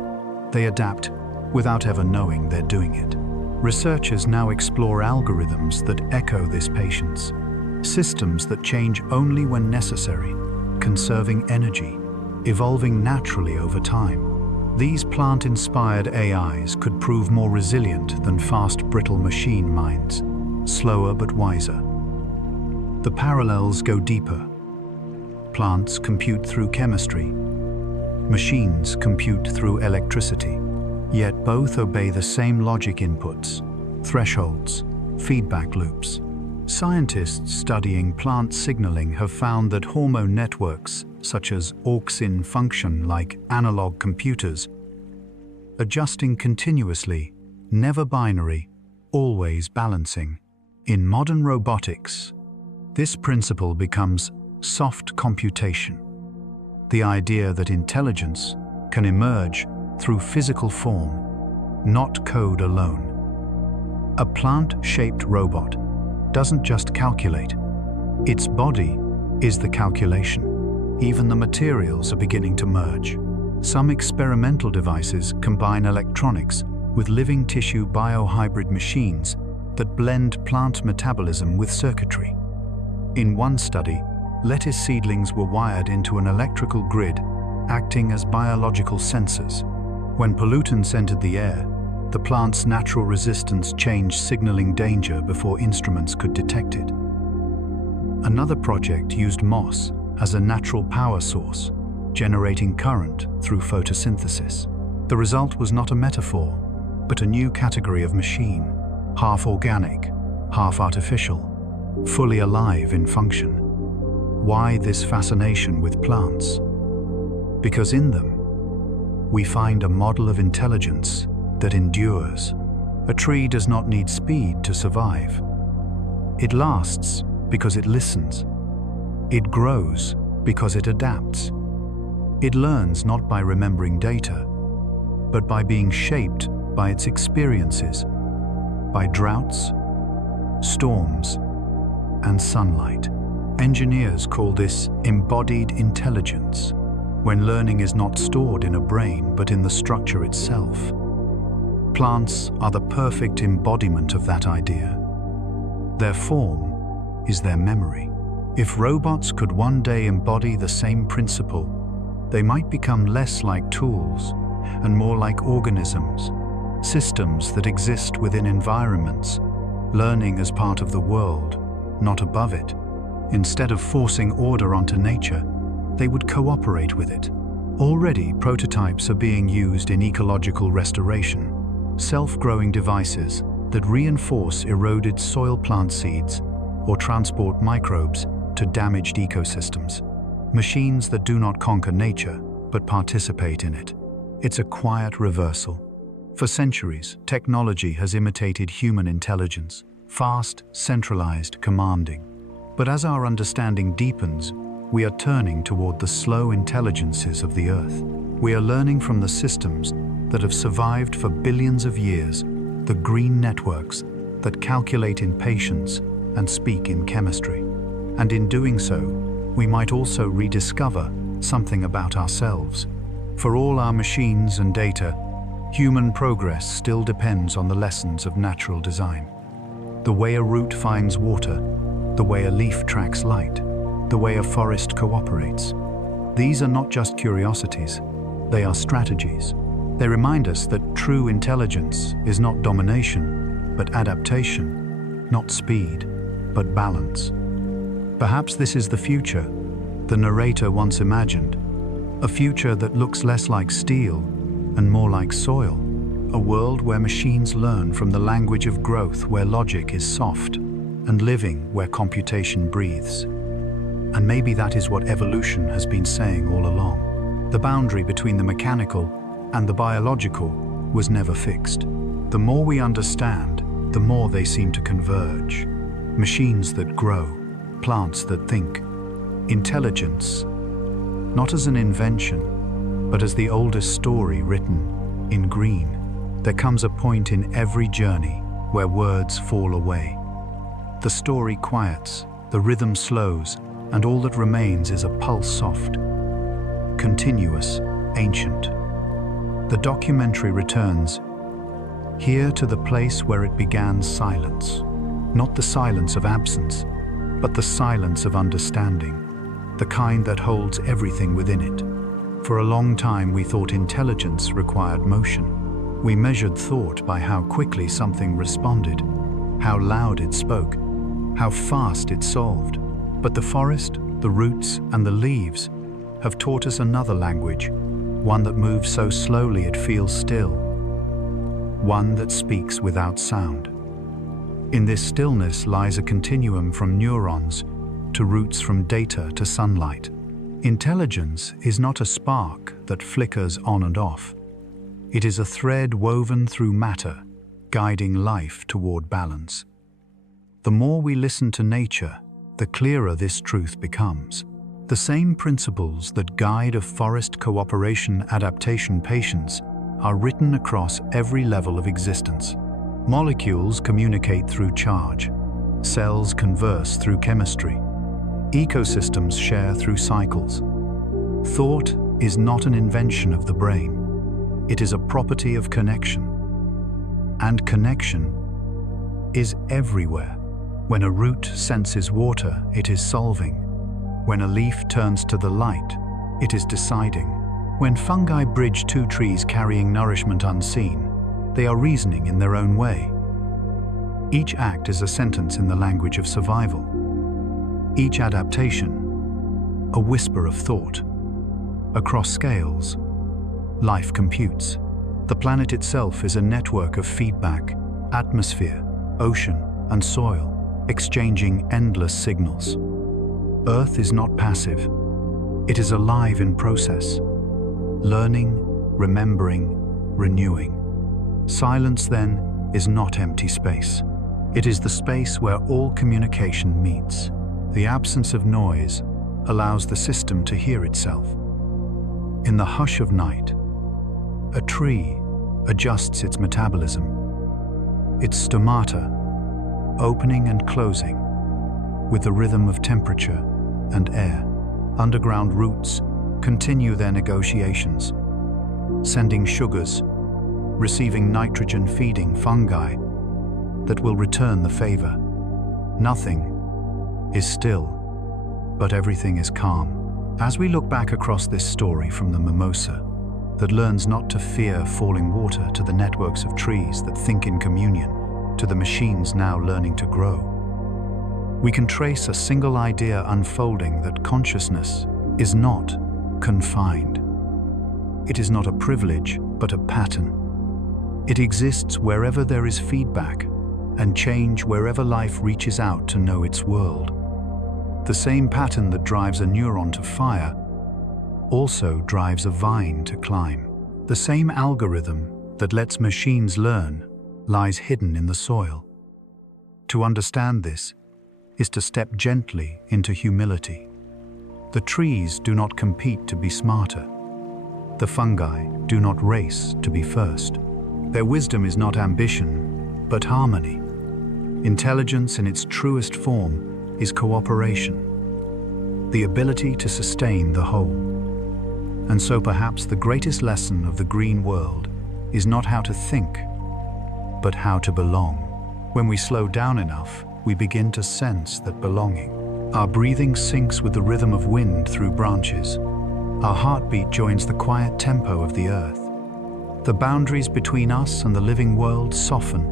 They adapt without ever knowing they're doing it. Researchers now explore algorithms that echo this patience, systems that change only when necessary, conserving energy, evolving naturally over time. These plant-inspired AIs could prove more resilient than fast, brittle machine minds, slower but wiser. The parallels go deeper. Plants compute through chemistry. Machines compute through electricity. Yet both obey the same logic inputs, thresholds, feedback loops. Scientists studying plant signaling have found that hormone networks, such as auxin, function like analog computers, adjusting continuously, never binary, always balancing. In modern robotics, this principle becomes soft computation, the idea that intelligence can emerge through physical form, not code alone. A plant-shaped robot doesn't just calculate. Its body is the calculation. Even the materials are beginning to merge. Some experimental devices combine electronics with living tissue biohybrid machines that blend plant metabolism with circuitry. In one study, lettuce seedlings were wired into an electrical grid, acting as biological sensors. When pollutants entered the air, the plant's natural resistance changed, signaling danger before instruments could detect it. Another project used moss as a natural power source, generating current through photosynthesis. The result was not a metaphor, but a new category of machine, half organic, half artificial, fully alive in function. Why this fascination with plants? Because in them, we find a model of intelligence that endures. A tree does not need speed to survive. It lasts because it listens. It grows because it adapts. It learns not by remembering data, but by being shaped by its experiences, by droughts, storms, and sunlight. Engineers call this embodied intelligence, when learning is not stored in a brain but in the structure itself. Plants are the perfect embodiment of that idea. Their form is their memory. If robots could one day embody the same principle, they might become less like tools and more like organisms, systems that exist within environments, learning as part of the world, not above it. Instead of forcing order onto nature, they would cooperate with it. Already, prototypes are being used in ecological restoration, self-growing devices that reinforce eroded soil plant seeds or transport microbes to damaged ecosystems. Machines that do not conquer nature, but participate in it. It's a quiet reversal. For centuries, technology has imitated human intelligence, fast, centralized, commanding. But as our understanding deepens, we are turning toward the slow intelligences of the Earth. We are learning from the systems that have survived for billions of years, the green networks that calculate in patience and speak in chemistry. And in doing so, we might also rediscover something about ourselves. For all our machines and data, human progress still depends on the lessons of natural design. The way a root finds water, the way a leaf tracks light, the way a forest cooperates. These are not just curiosities, they are strategies. They remind us that true intelligence is not domination, but adaptation, not speed, but balance. Perhaps this is the future the narrator once imagined, a future that looks less like steel and more like soil, a world where machines learn from the language of growth, where logic is soft, and living where computation breathes. And maybe that is what evolution has been saying all along. The boundary between the mechanical and the biological was never fixed. The more we understand, the more they seem to converge. Machines that grow, plants that think. Intelligence, not as an invention, but as the oldest story written in green. There comes a point in every journey where words fall away. The story quiets, the rhythm slows, and all that remains is a pulse soft, continuous, ancient. The documentary returns here to the place where it began: silence. Not the silence of absence, but the silence of understanding, the kind that holds everything within it. For a long time we thought intelligence required motion. We measured thought by how quickly something responded, how loud it spoke, how fast it solved. But the forest, the roots, and the leaves have taught us another language, one that moves so slowly it feels still, one that speaks without sound. In this stillness lies a continuum from neurons to roots, from data to sunlight. Intelligence is not a spark that flickers on and off. It is a thread woven through matter, guiding life toward balance. The more we listen to nature, the clearer this truth becomes. The same principles that guide a forest: cooperation, adaptation, patience, are written across every level of existence. Molecules communicate through charge. Cells converse through chemistry. Ecosystems share through cycles. Thought is not an invention of the brain. It is a property of connection. And connection is everywhere. When a root senses water, it is solving. When a leaf turns to the light, it is deciding. When fungi bridge two trees carrying nourishment unseen, they are reasoning in their own way. Each act is a sentence in the language of survival. Each adaptation, a whisper of thought. Across scales, life computes. The planet itself is a network of feedback, atmosphere, ocean, and soil, exchanging endless signals. Earth is not passive. It is alive in process, learning, remembering, renewing. Silence, then, is not empty space. It is the space where all communication meets. The absence of noise allows the system to hear itself. In the hush of night, a tree adjusts its metabolism, its stomata opening and closing with the rhythm of temperature and air. Underground roots continue their negotiations, sending sugars, receiving nitrogen, feeding fungi that will return the favor. Nothing is still but everything is calm. As we look back across this story, from the mimosa that learns not to fear falling water, to the networks of trees that think in communion, to the machines now learning to grow, we can trace a single idea unfolding: that consciousness is not confined. It is not a privilege, but a pattern. It exists wherever there is feedback, and change wherever life reaches out to know its world. The same pattern that drives a neuron to fire also drives a vine to climb. The same algorithm that lets machines learn lies hidden in the soil. To understand this is to step gently into humility. The trees do not compete to be smarter. The fungi do not race to be first. Their wisdom is not ambition, but harmony. Intelligence in its truest form is cooperation, the ability to sustain the whole. And so perhaps the greatest lesson of the green world is not how to think, but how to belong. When we slow down enough, we begin to sense that belonging. Our breathing syncs with the rhythm of wind through branches. Our heartbeat joins the quiet tempo of the earth. The boundaries between us and the living world soften,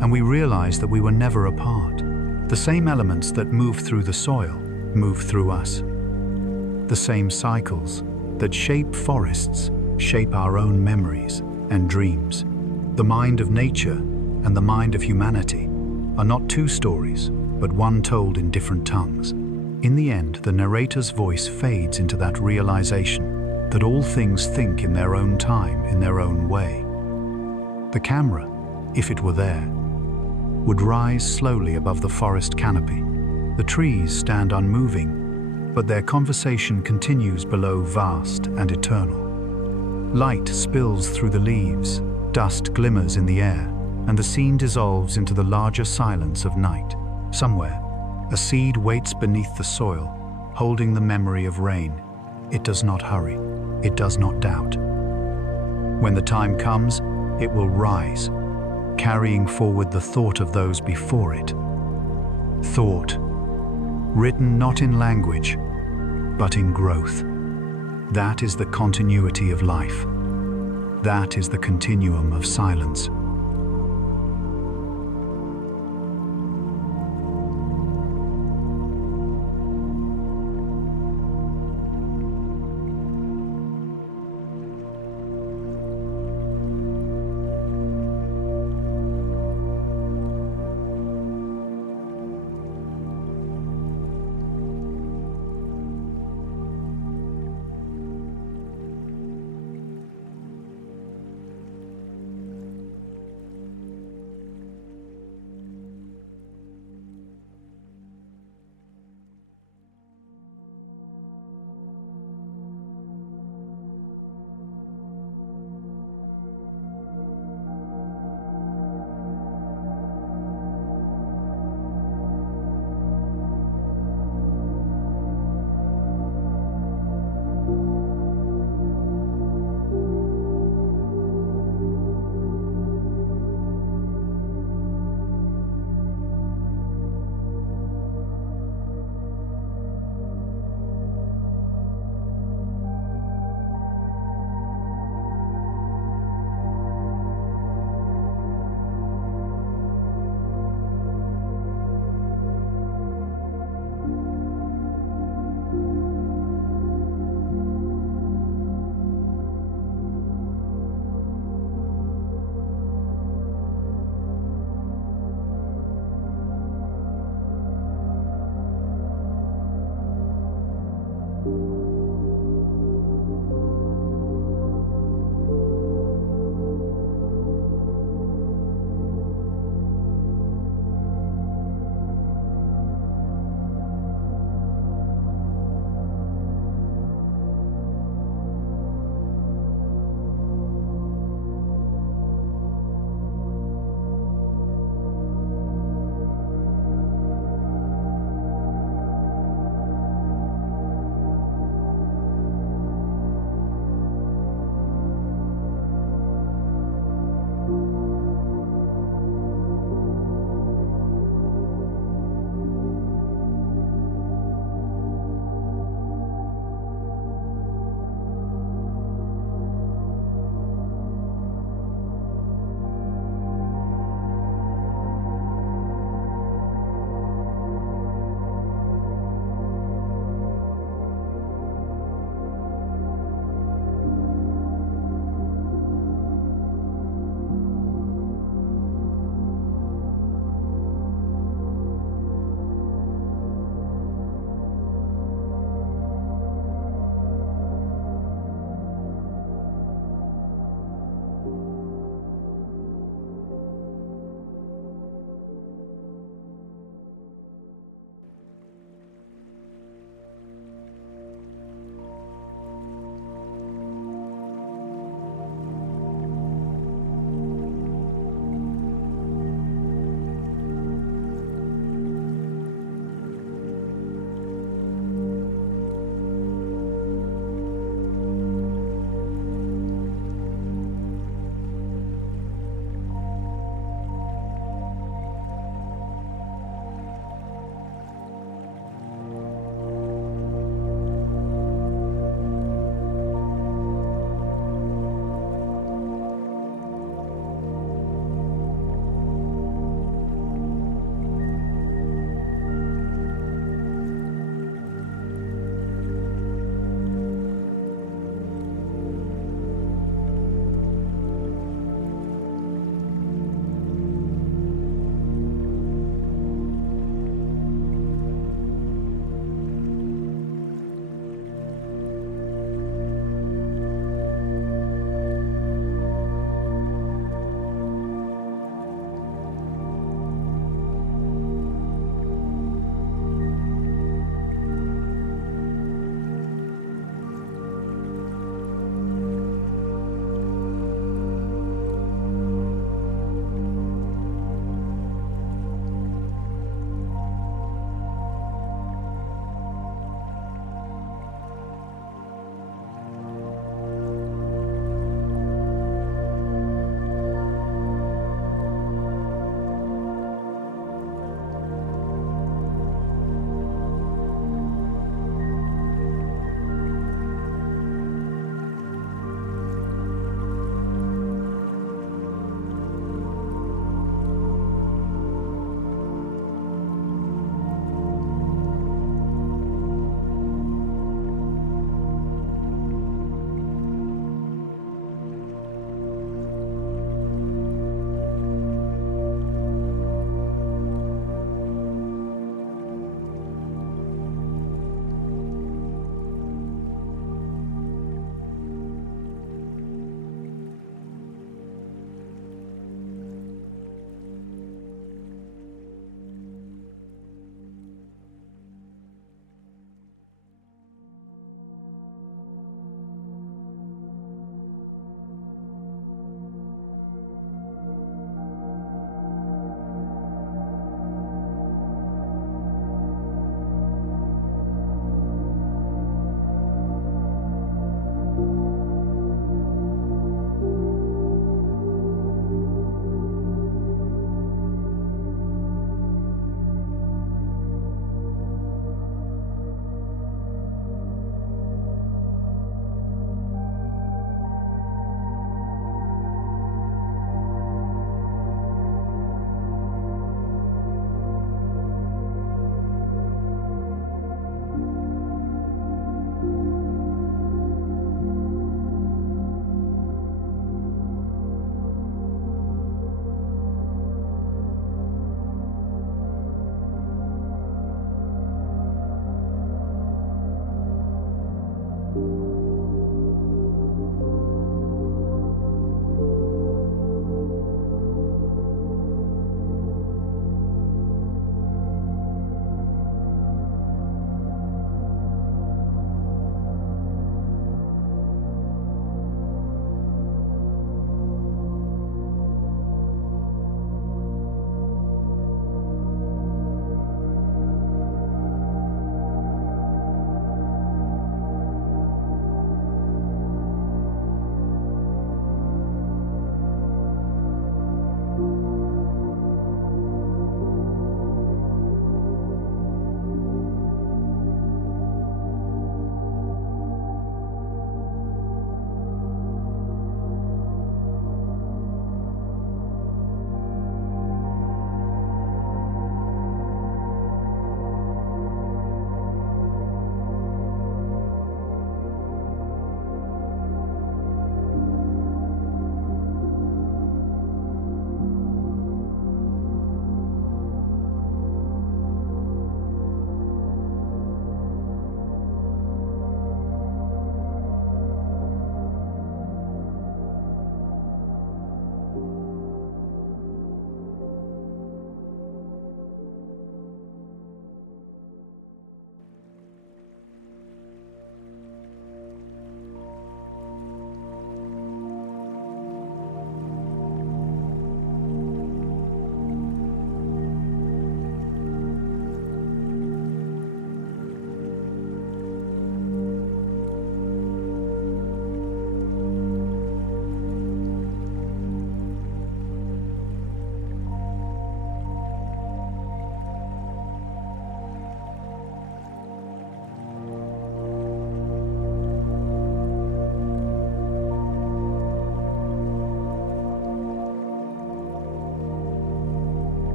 and we realize that we were never apart. The same elements that move through the soil move through us. The same cycles that shape forests shape our own memories and dreams. The mind of nature and the mind of humanity are not two stories, but one told in different tongues. In the end, the narrator's voice fades into that realization that all things think in their own time, in their own way. The camera, if it were there, would rise slowly above the forest canopy. The trees stand unmoving, but their conversation continues below, vast and eternal. Light spills through the leaves, dust glimmers in the air, and the scene dissolves into the larger silence of night. Somewhere, a seed waits beneath the soil, holding the memory of rain. It does not hurry. It does not doubt. When the time comes, it will rise, carrying forward the thought of those before it. Thought, written not in language, but in growth. That is the continuity of life. That is the continuum of silence.